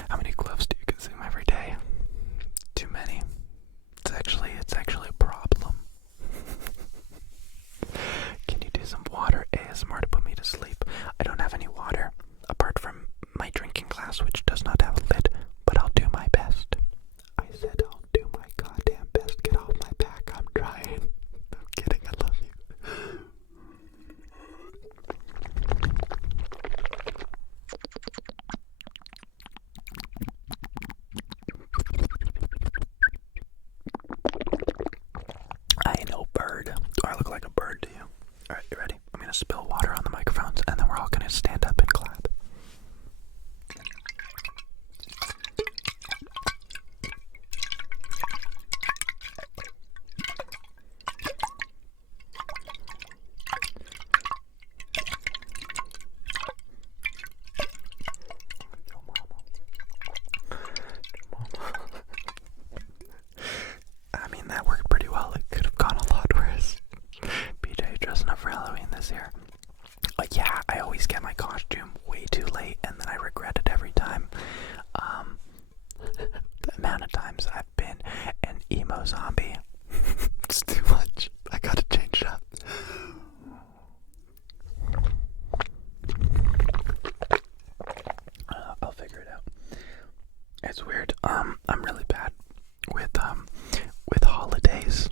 How many gloves do you consume every day? Too many. It's actually a problem. Can you do some water ASMR to put me to sleep? I don't have any water, apart from my drinking glass, which does not have a lid, but I'll do my best. I said I'll do my goddamn best. Get off my back, I'm trying. I'm kidding, I love you. I ain't no bird. Do I look like a bird to you? Alright, you ready? I'm gonna spill water on the microphones and then we're all gonna stand up and clap. I mean, that worked pretty well. It could have gone a lot worse. BJ dressing up for Halloween this year. But yeah, I always get my costume way too late and then I regret it every time. The amount of times I've been an emo zombie. It's too much. I gotta change it up. I'll figure it out. It's weird. I'm really bad with holidays.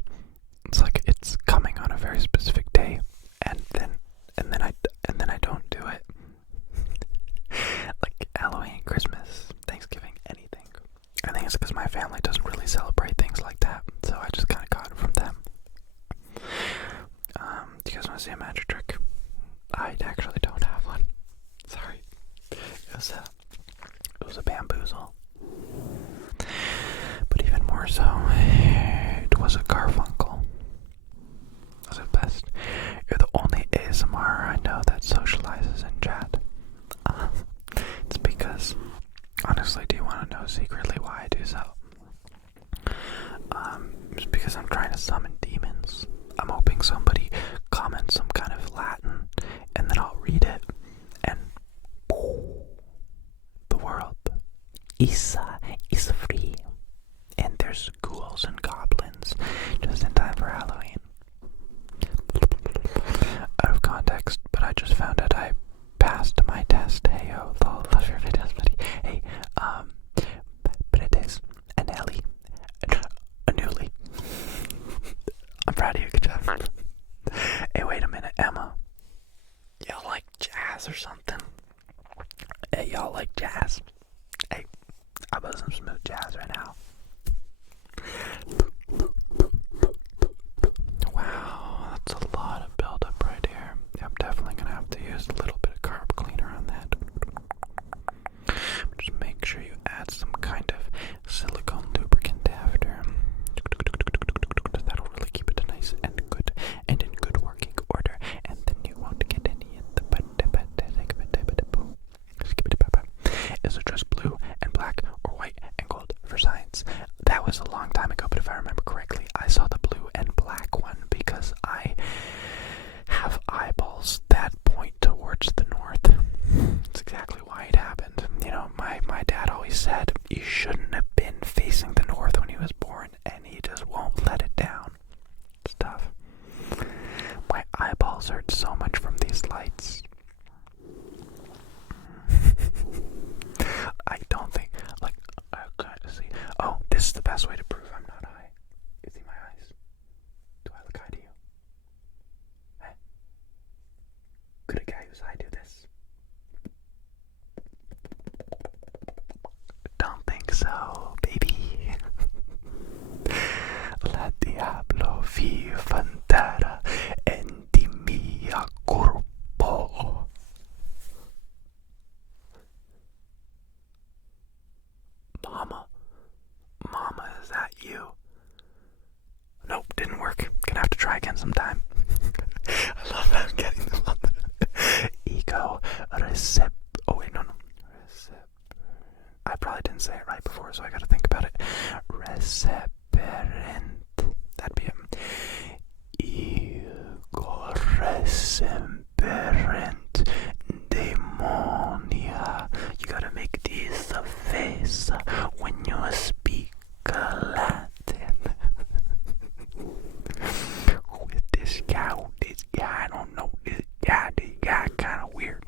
It's like it's coming on a very specific day, and then I don't do it. Like Halloween, Christmas, Thanksgiving, anything. I think it's because my family doesn't really celebrate things like that, so I just kind of got it from them. Do you guys want to see a magic trick? I actually don't have one. Sorry. It was a bamboozle. But even more so, it was a Garfunkel. Was it best? You're the only ASMR I know that socializes in chat. It's because, honestly, do you want to know secretly why I do so? It's because I'm trying to summon demons. I'm hoping somebody comments some kind of Latin, and then I'll read it, and the world is free. And there's ghouls and goblins just in time for Halloween. Out of That'd be it. Irresemperent demonia. You gotta make this a face when you speak Latin. With this guy, I don't know, this guy kinda weird.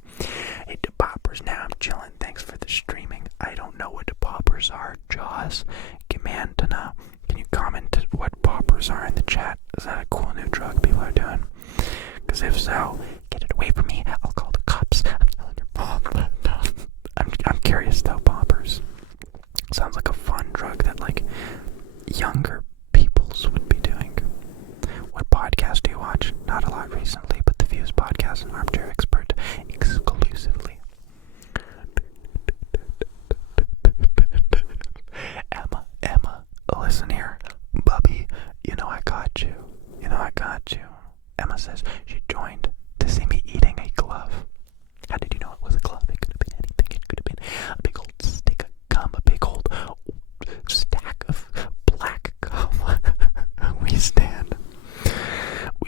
Hey, the poppers, now I'm chilling. Thanks for the streaming. I don't know what the poppers are. Jaws, command to know. Can you comment what poppers are in the chat? Is that a cool new drug people are doing? Because if so, get it away from me. I'll call the cops. I'm killing your mom. No. I'm curious though, poppers. Sounds like a fun drug that like younger peoples would be doing. What podcast do you watch? Not a lot recently, but the Views podcast and Armchair Expert exclusively. Emma, listen here. Bubby, you know I got you. Emma says she joined to see me eating a glove. How did you know it was a glove? It could have been anything. It could have been a big old stick of gum, a big old stack of black gum. We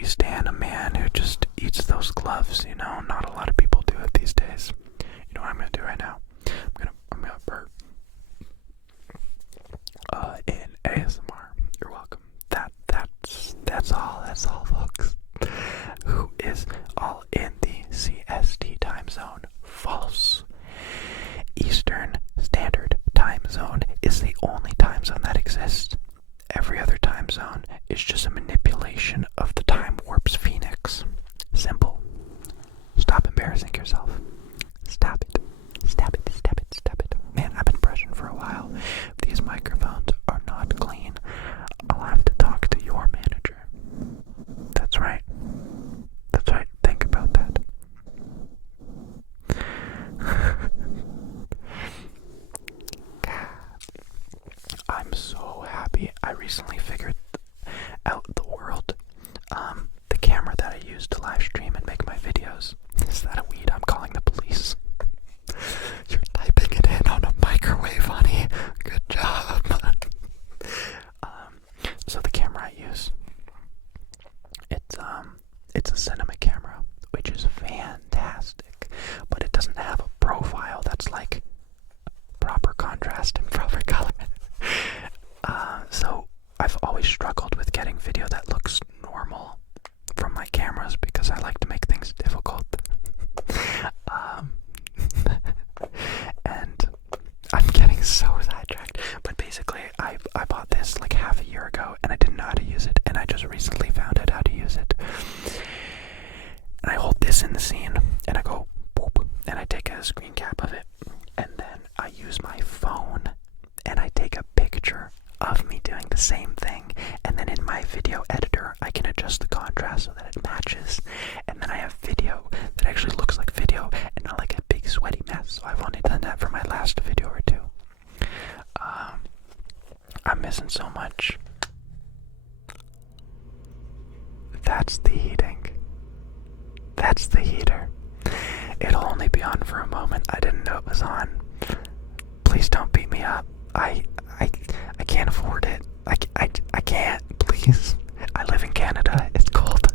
stand a man who just eats those gloves, you know. Not a lot of people do it these days. You know what I'm gonna do right now? I'm gonna burp. In ASMR. You're welcome. That's all, folks. Who is all in the CST time zone? False. Eastern Standard Time Zone is the only time zone that exists. Every other time zone is just a manipulation of the time warp's phoenix. Simple. Stop embarrassing yourself. Stop it. Man, I've been brushing for a while. If these microphones are not clean, I'll have to talk to your manager. That's right. Think about that. I'm so happy. I recently figured out the world. The camera that I use to live stream and make my videos. Is that a weed? I'm calling the police. You're typing it in on a microwave, honey. Good job. So the camera I use, it's a cinema camera, which is fantastic, but it doesn't have a profile that's like proper contrast and proper color. So I've always struggled with getting video that looks normal from my cameras because I like to make things difficult. And I'm getting so sidetracked. But basically, I bought this like half a year ago and I didn't know how to use it, and I just recently found out how to use it. And I hold this in the scene and I go boop, and I take a screen cap of it, and then I use my phone and I take a picture of me doing the same thing, and then in my video editor I can adjust the contrast so that it matches, and then I have video that actually looks like video and not like a big sweaty mess. So I've only done that for my last video or two. I'm missing so much. That's the heating. That's the heater. It'll only be on for a moment. I didn't know it was on. Please don't beat me up. I can't afford it. I can't, please. I live in Canada. It's cold.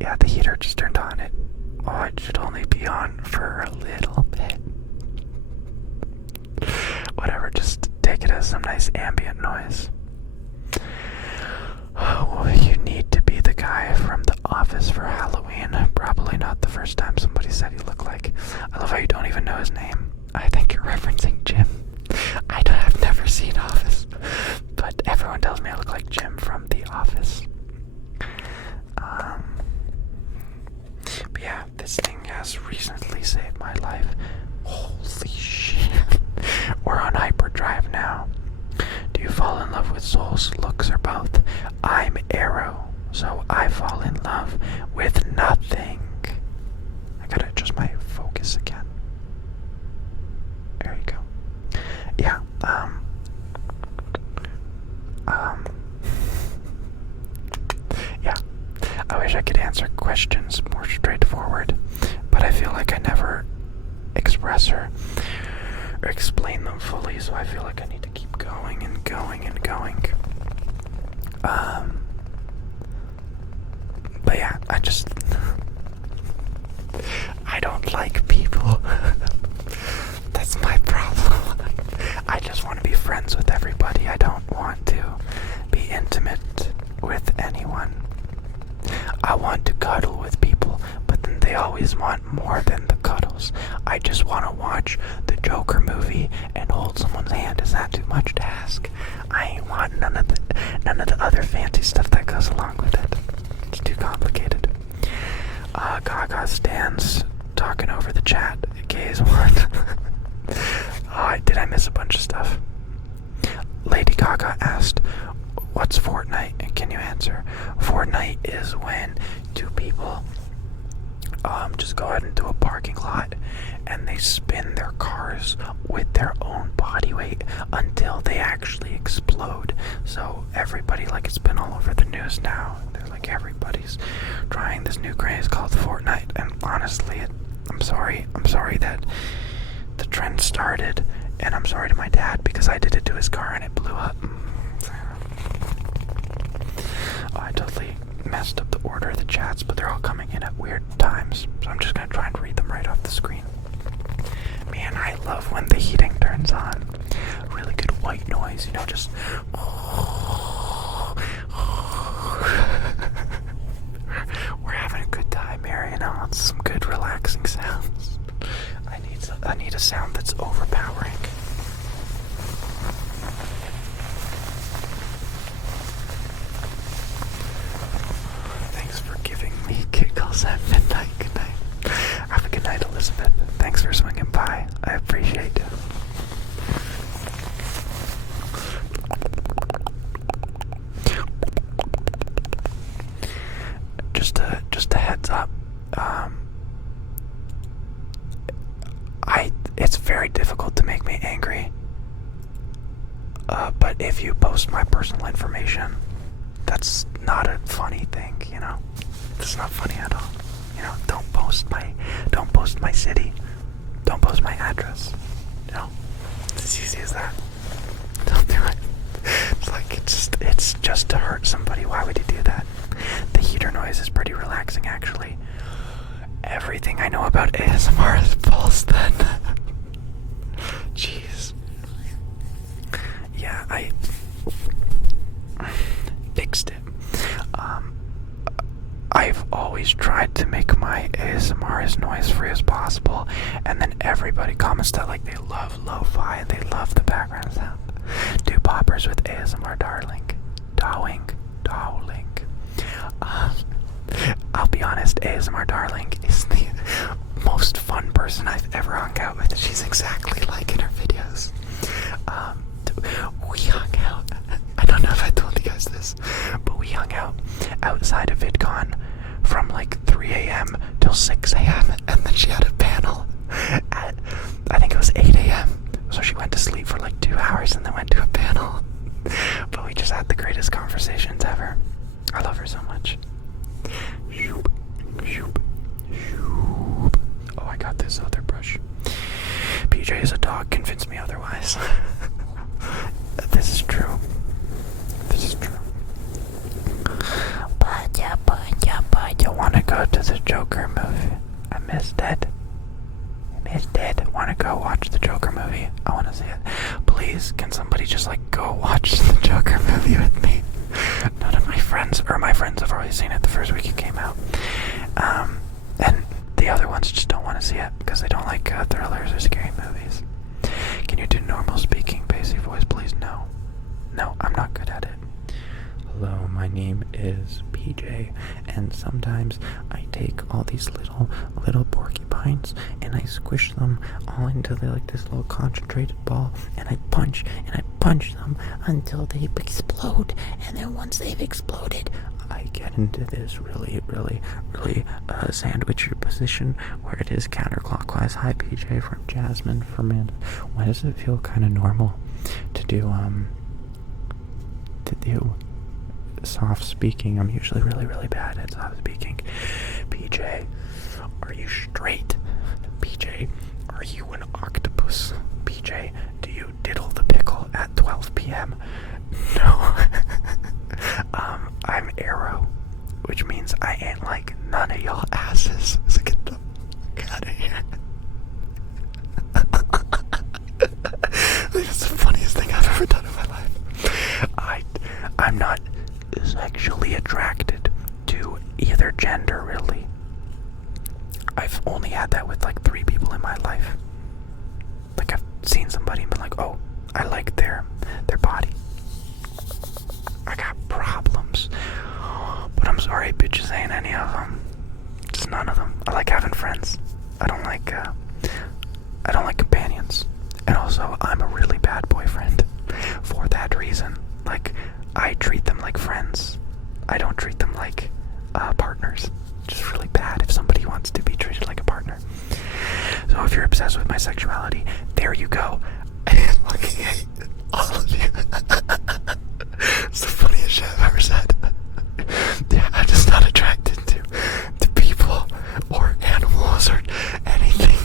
Yeah, the heater just turned on. It should only be on for a little bit. Whatever, just take it as some nice ambient noise. Oh, you need to be the guy from The Office for Halloween. Probably not the first time somebody said you look like. I love how you don't even know his name. I think you're referencing Jim. I've never seen Office, but everyone tells me I look like Jim from The Office. But yeah, this thing has recently saved my life. Holy shit. We're on hyperdrive now. Do you fall in love with souls, looks, or both? I'm Arrow, so I fall in love with nothing. I gotta adjust my focus again. There you go. Yeah, yeah, I wish I could answer questions more straightforward, but I feel like I never express or explain them fully, so I feel like I need to keep going and going and going. But yeah, I don't like people. That's my problem. I just want to be friends with everybody. I don't want to be intimate with anyone. I want to cuddle with people, but then they always want more than the cuddles. I just want to watch the Joker movie and hold someone's hand. Is that too much to ask? I ain't want none of the other fancy stuff that goes along with it. It's too complicated. Gaga stands talking over the chat. Gaze one. Did I miss a bunch of stuff? Lady Gaga asked, "What's Fortnite?" And can you answer? Fortnite is when two people just go out into a parking lot and they spin their cars with their own body weight until they actually explode. So everybody, like, it's been all over the news now. They're like, everybody's trying this new craze called Fortnite. And honestly, I'm sorry that the trend started, and I'm sorry to my dad because I did it to his car and it blew up. I totally messed up the order of the chats, but they're all coming in at weird times, so I'm just gonna try and read them right off the screen. Man, I love when the heating turns on. Really good white noise, just we're having a good time here, It's some good relaxing sounds. I need a sound that's overpowering. Thanks for giving me giggles at midnight. Good night. Have a good night, Elizabeth. Thanks for swinging by. I appreciate it. Just a heads up. It's very difficult to make me angry. But if you post my personal information, that's not a funny thing, It's not funny at all. Don't post my city. Don't post my address. It's as easy as that. Don't do it. It's just to hurt somebody. Why would you do that? The heater noise is pretty relaxing, actually. Everything I know about ASMR is false then. Jeez. Yeah, I fixed it. I've always tried to make my ASMR as noise-free as possible, and then everybody comments that they love lo-fi and they love the background sound. Do poppers with ASMR darling. I'll be honest, ASMR darling is the most fun person I've ever hung out with. She's exactly like in her videos. We hung out. I don't know if I told you guys this, but we hung out outside of VidCon from 3 a.m. till 6 a.m. and then she had a panel at, I think it was 8 a.m. So she went to sleep for 2 hours and then went to a panel. But we just had the greatest conversations ever. I love her so much. Oh, I got this other brush. PJ is a dog, convince me otherwise. This is true. You wanna go to the Joker movie? I missed it. Wanna go watch the Joker movie? I wanna see it. Please, can somebody just go watch the Joker movie with me? None of my friends have already seen it the first week it came out. And the other ones just don't want to see it because they don't like thrillers or scary movies. Can you do normal speaking, bassy voice, please? No, I'm not good at it. Hello, my name is PJ, and sometimes I take all these little porcupines and I squish them all into this little concentrated ball, and I punch them until they explode, and then once they've exploded, I get into this really sandwichy position where it is counterclockwise. Hi PJ from Jasmine for Amanda. Why does it feel kind of normal to do soft speaking? I'm usually really bad at soft speaking. PJ, are you straight? PJ, are you an octopus? PJ, do you diddle the pickle at 12 p.m.? No. which means I ain't like none of y'all asses. So get the fuck out of here. This is the funniest thing I've ever done in my life. I'm not sexually attracted to either gender, really. I've only had that with like 3 people in my life. Like I've seen somebody and been like, oh, I like their body. I got problems. But I'm sorry, bitches ain't any of them. Just none of them. I like having friends. I don't like companions. And also, I'm a really bad boyfriend for that reason. Like, I treat them like friends. I don't treat them like partners. Just really bad if somebody wants to be treated like a partner. So if you're obsessed with my sexuality, there you go. I fucking hate all of you. It's the funniest shit I've ever said. Yeah, I'm just not attracted to people or animals or anything.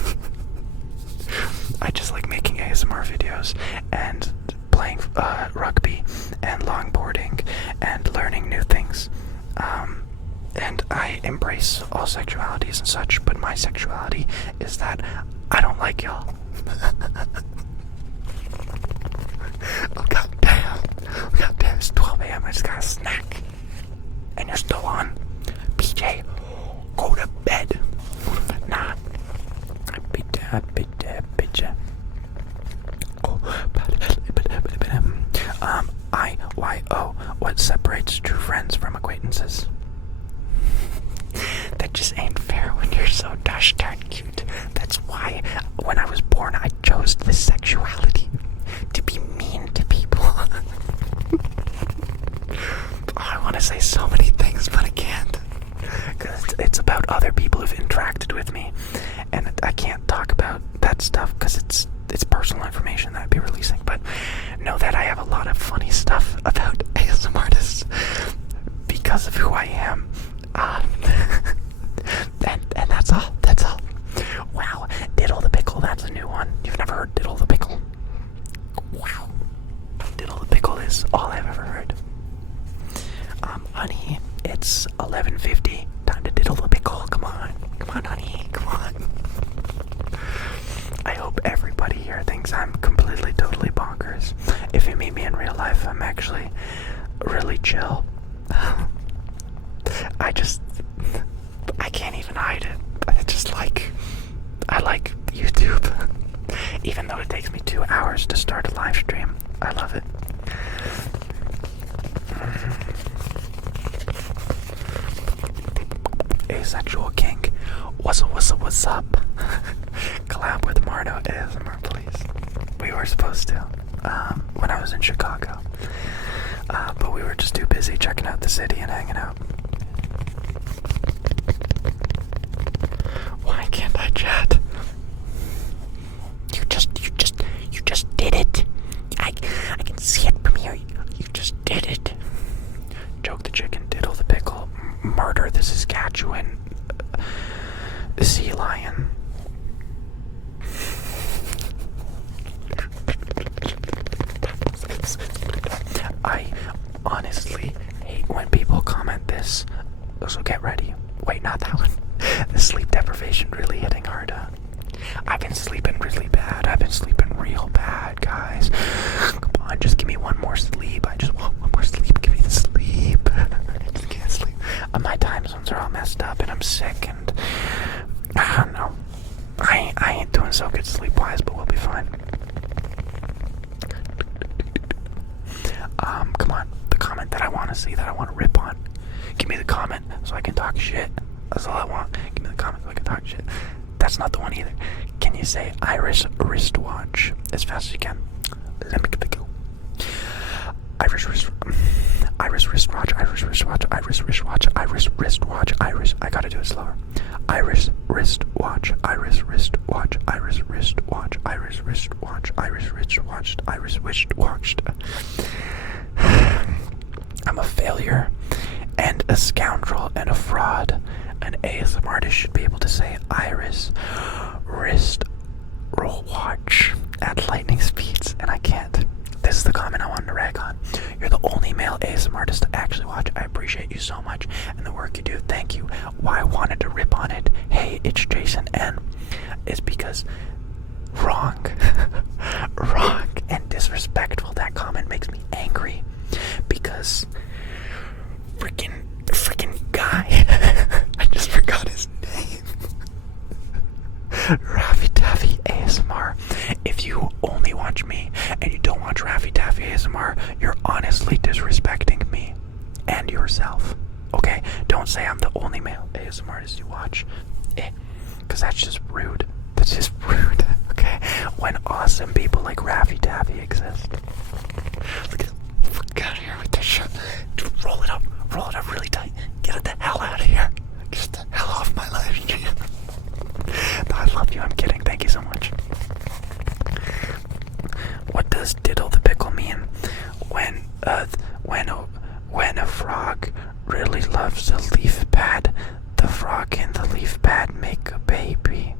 I just like making ASMR videos and playing rugby and longboarding and learning new things. And I embrace all sexualities and such, but my sexuality is that I don't like y'all. Oh goddamn. It's 12 a.m. I just got a snack. And you're still on. PJ, go to bed. Nah. PJ. IYO. What separates true friends from acquaintances? That just ain't fair when you're so gosh darn cute. That's why when I was born I chose this sexuality. To be mean to people. I want to say so many things, but I can't. Because it's about other people who've interacted with me. And I can't talk about that stuff because it's personal information that I'd be releasing. But know that I have a lot of funny stuff about ASM artists because of who I am. And that's all. Wow. Diddle the Pickle, that's a new one. You've never heard Diddle the Pickle? Wow. Diddle the Pickle is all I've ever heard. Honey, it's 11:50. Time to diddle the pickle. Come on, honey. Come on. I hope everybody here thinks I'm completely, totally bonkers. If you meet me in real life, I'm actually really chill. I can't even hide it. I like YouTube. Even though it takes me 2 hours to start a live stream. I love it. Asexual kink. What's up? Collab with Marno ASMR, please. We were supposed to, when I was in Chicago. But we were just too busy checking out the city and hanging out. Why can't I chat? You just did it. I can see it from here. You just did it. Joke the chicken, diddle the pickle, murder the Saskatchewan sea lion. I honestly hate when people comment this, so get ready. Wait, not that one. The sleep deprivation really hitting hard. I've been sleeping really bad. I've been sleeping real bad, guys. Come on, just give me one more sleep. I just want one more sleep. Give me the sleep. I just can't sleep. My time zones are all messed up and I'm sick and I don't know. I ain't doing so good sleep-wise, but we'll be fine. Come on. The comment that I want to see, that I want to rip on. Give me the comment so I can talk shit. That's all I want. Give me the comment so I can talk shit. That's not the one either. Can you say Iris wristwatch as fast as you can? Let me get the go. Iris wristwatch. I gotta do it slower. Iris wristwatch. I'm a failure and a scoundrel and a fraud. An ASM artist should be able to say Iris wrist watch at lightning speeds, and I can't. This is the comment I wanted to rag on. You're the only male ASMR artist to actually watch. I appreciate you so much and the work you do. Thank you. Why I wanted to rip on it. Hey, it's Jason N. Is because wrong. Wrong and disrespectful. That comment makes me angry. Because freaking guy. I just forgot his name. Raffy Taffy ASMR. If you only watch me and you don't watch Raffy Taffy ASMR, you're honestly disrespecting me and yourself. Okay? Don't say I'm the only male ASMR artist you watch. Because that's just rude. That's just rude. Okay? When awesome people like Raffy Taffy exist. Look at get out of here with this shit. Roll it up really tight. Get it the hell out of here. Get the hell off my live stream. I love you, I'm kidding. Thank you so much. What does diddle the pickle mean? When a frog really loves a leaf pad, the frog and the leaf pad make a baby.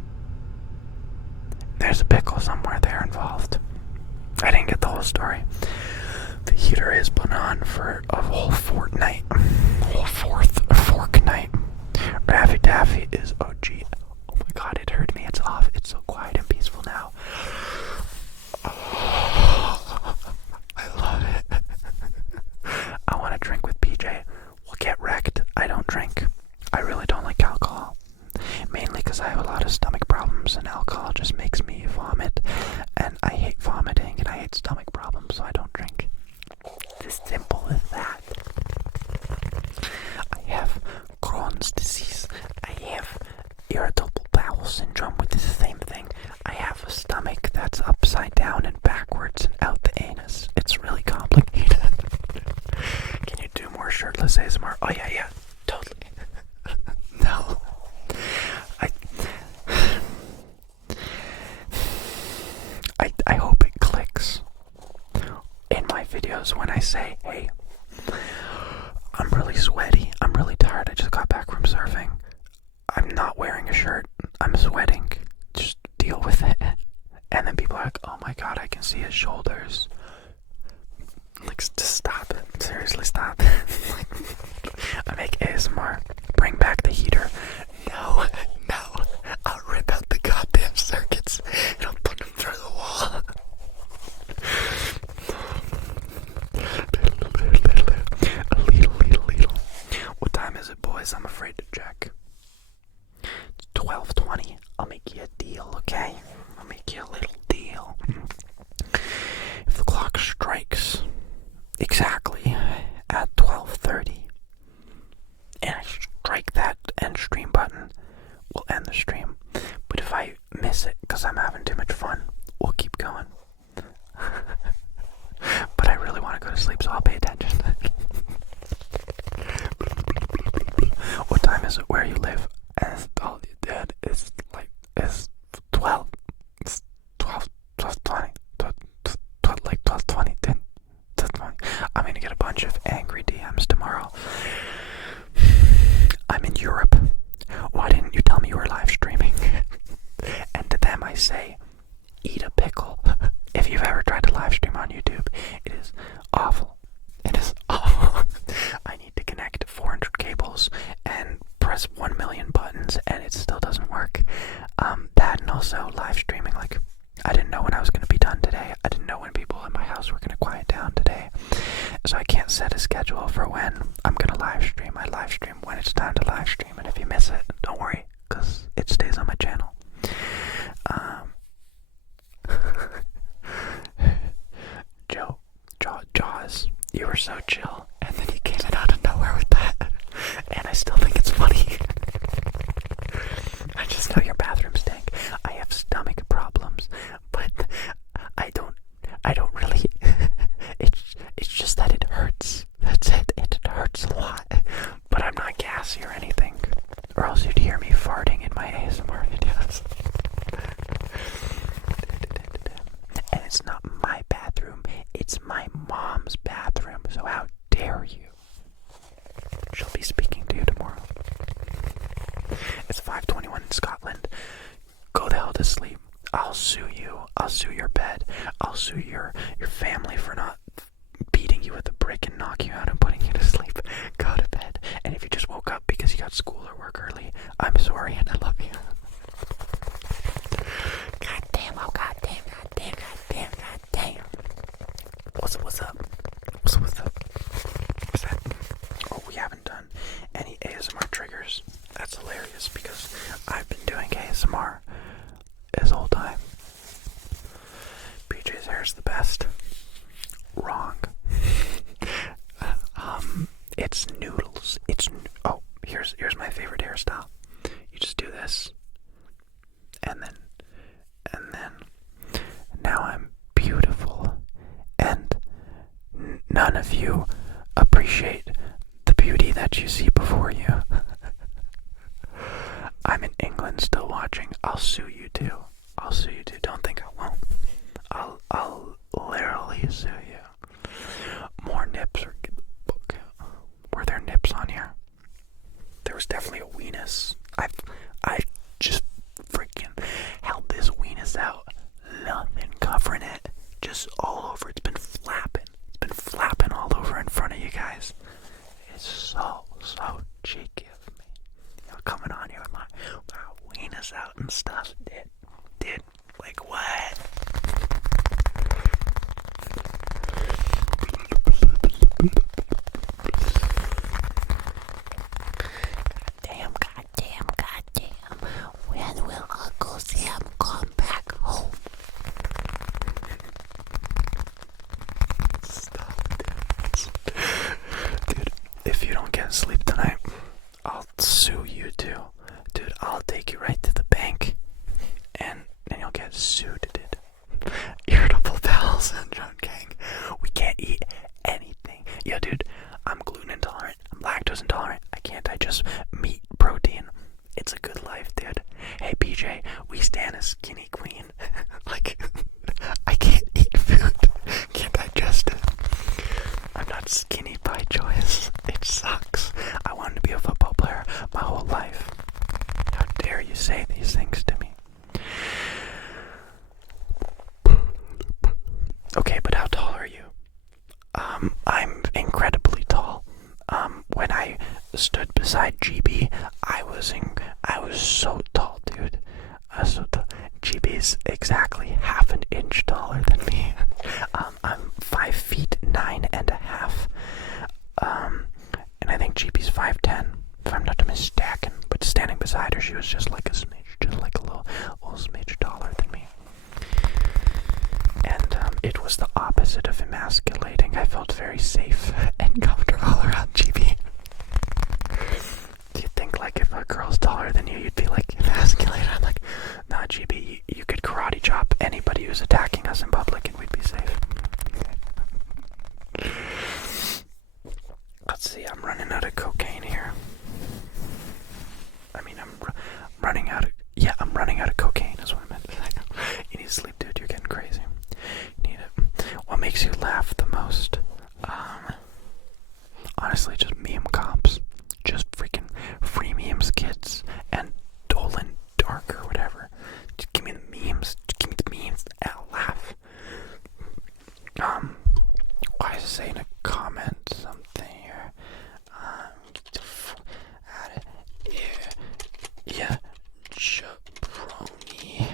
There's a pickle somewhere there involved. I didn't get the whole story. The heater is put on for a whole fortnight. Fortnight. Raffy Taffy is OG. Oh my god, it hurt me. It's off. It's so quiet and peaceful now. Oh, I love it. I want to drink with PJ. We'll get wrecked. I don't drink. I really don't like alcohol. Mainly because I have a lot of stomach problems and alcohol just makes me vomit. And I hate vomiting and I hate stomach problems, so I don't drink. It's as simple as that. I have Crohn's disease. I have irritable bowel syndrome, which is the same thing. I have a stomach that's upside down and backwards and out the anus. It's really complicated. Can you do more shirtless ASMR? Oh yeah, totally. No. I hope it clicks in my videos when I say, hey, I'm really sweaty, I'm really tired, I just got back from surfing. I'm not wearing a shirt, I'm sweating, just deal with it. And then people are like, oh my god, I can see his shoulders. Like, just stop it, seriously stop. I make ASMR, bring back the heater. No, I'll rip out the goddamn circuits and I'll put them through the wall. Little. What time is it, boys? I'm afraid to check. It's 12:20. I'll make you a deal, okay? I'll make you a little deal. If the clock strikes exactly at 12:30 and I strike that end stream button, we'll end the stream. But if I miss it because I'm having too much fun, we'll keep going. But I really want to go to sleep, so I'll pay attention. What time is it where you live? As all you did is like, it's 12. It's 12:20. Like 12:20. 12:20. I'm gonna get a bunch of angry DMs tomorrow. I'm in Europe. Why didn't you tell me you were live streaming? And to them I say, eat a pickle. If you've ever tried to live stream on YouTube, it is awful. It is awful. I need to connect 400 cables and press 1 million buttons and it still doesn't work. That and also live streaming, like, I didn't know when I was going to be done today. I didn't know when people in my house were going to quiet down today. So I can't set a schedule for when I'm going to live stream. I live stream when it's time to live stream. And if you miss it, don't worry, because it stays on my channel. Jaws, you were so chill. And then you came in out of nowhere with that. And I still think it's funny. I just know your bathroom stink. I have stomach problems, but I don't really. It's just that it hurts. That's it. It hurts a lot. But I'm not gassy or anything, or else you'd hear me farting in my ASMR videos. And it's not my bathroom. It's my mom's bathroom. So how dare you? She'll be speaking to you tomorrow. It's 5:21 in Scotland. Go the hell to sleep. I'll sue you. I'll sue your bed. I'll sue your family for not beating you with a brick and knock you out and putting you to sleep. Go to bed. And if you just woke up because you got school or work early, I'm sorry and I love you. God damn, oh god damn, god damn, god damn, god damn. What's up? What's up? What's that? Oh, we haven't done any ASMR triggers. That's hilarious because I've been doing ASMR this whole time. PJ's hair is the best. Wrong. It's noodles. Here's my favorite hairstyle. You just do this, and then now I'm beautiful, and none of you appreciate the beauty that you see before you. I'm in England still watching. I'll sue you too. Don't think I won't. I'll literally sue you. More nips or get the book. Were there nips on here? There was definitely a weenus. I just freaking held this weenus out. Nothing covering it. Just all over. It's been flapping. All over in front of you guys. It's so cheeky of me. Coming on here with my weenus out and stuff. Dude, like what? God damn. When will Uncle Sam come back home? Stop, dude. If you don't get sleep tonight, I'll sue you too. Dude, I'll take you right to the bank and then you'll get sued, dude. Irritable bowel syndrome, gang. We can't eat anything. Yeah, dude, I'm gluten intolerant. I'm lactose intolerant. I can't digest meat, protein. It's a good life, dude. Hey, PJ, we stand a skinny queen. Like, I can't eat food. Can't digest it. I'm not skinny by choice. It sucks. I wanted to be a football player my whole life. How dare you say these things to me? Okay, but how tall are you? I'm incredibly tall. When I stood beside GB, I was so tall, dude. GB's exactly half an inch taller than me. I'm 5 feet 9.5. And I think GB's 5'10", if I'm not mistaken. But standing beside her, she was just like a smidge, just like a little smidge taller than me. And it was the opposite of emasculating. I felt very safe and comfortable around GB. Do you think like if a girl's taller than you, you'd be like emasculated? I'm like, nah, GB, you could karate chop anybody who's attacking us in public and we'd be safe. Let's see, I'm running out of cocaine here. I mean, I'm running out of cocaine is what I meant to say. You need to sleep, dude, you're getting crazy. You need it. What makes you laugh the most? Honestly, just meme comps. Just freaking free memes, kids. And Dolan Dark or whatever. Just give me the memes. I'll laugh. Why is it saying a comment something here? Get the out of here. Yeah, jabroni.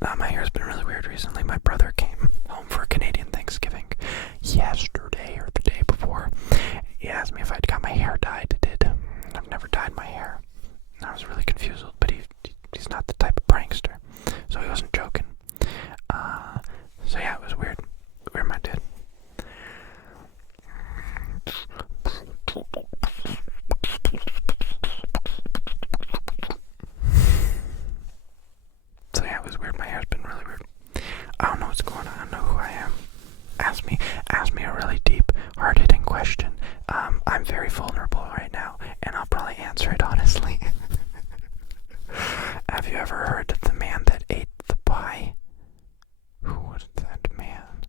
My hair's been really weird recently. My brother came home for Canadian Thanksgiving yesterday or the day before. He asked me if I'd got my hair dyed. I did. I've never dyed my hair. I was really confused, but he's not the type of prankster, so he wasn't joking. So yeah, it was weird. Weird, my dude. So yeah, it was weird. My hair's been really weird. I don't know what's going on. I don't know who I am. Ask me a really deep, hard-hitting question. I'm very vulnerable right now, and I'll probably answer it honestly. Have you ever heard of the man that ate the pie? Who was that man?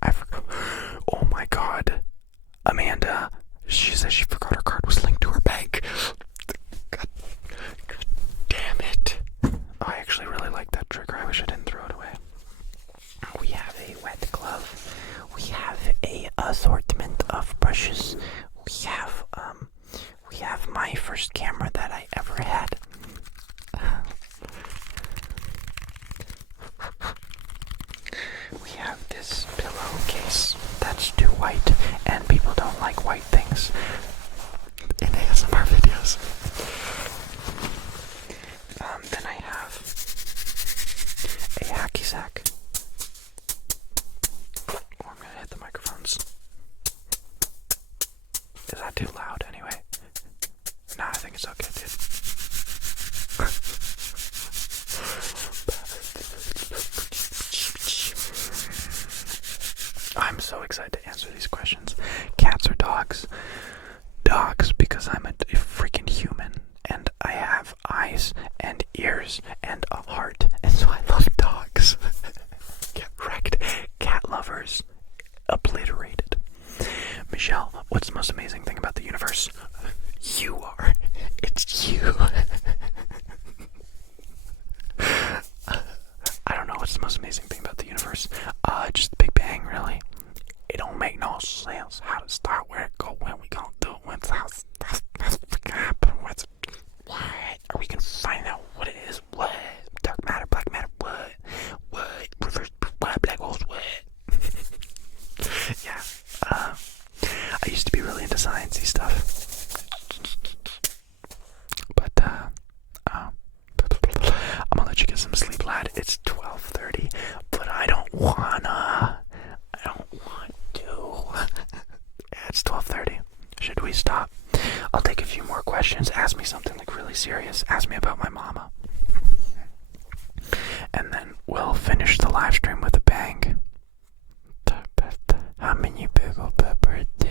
I forgot. Oh my god. Amanda. She says she forgot her card was linked to her bank. God damn it. I actually really like that trigger. I wish I didn't throw it away. We have a wet glove. We have a assortment of brushes. We have my first camera that I ever had. We have this pillowcase that's too white, and people don't like white things in ASMR videos. Then I have a hacky sack. Oh, I'm gonna hit the microphones. Is that too loud anyway? Nah, I think it's okay, dude. I'm so excited to answer these questions. Cats or dogs? Dogs, because I'm a freaking human, and I have eyes and ears and a heart, and so I love dogs. Get wrecked. Cat lovers obliterated. Michelle, what's the most amazing thing about the universe? You are. It's you. I don't know what's the most amazing thing about the universe. Just the Big Bang, really. It don't make no sense how to start, where it go, when we gonna do it, what's freaking happen, what are we gonna find out what it is, what dark matter, black matter, what reverse, what black holes, what. Yeah. I used to be really into sciencey stuff, but I'm gonna let you get some sleep, lad. It's 12:30, but I don't want to. It's 12:30. Should we stop? I'll take a few more questions. Ask me something like really serious. Ask me about my mama. And then we'll finish the live stream with a bang. How many pickle peppers do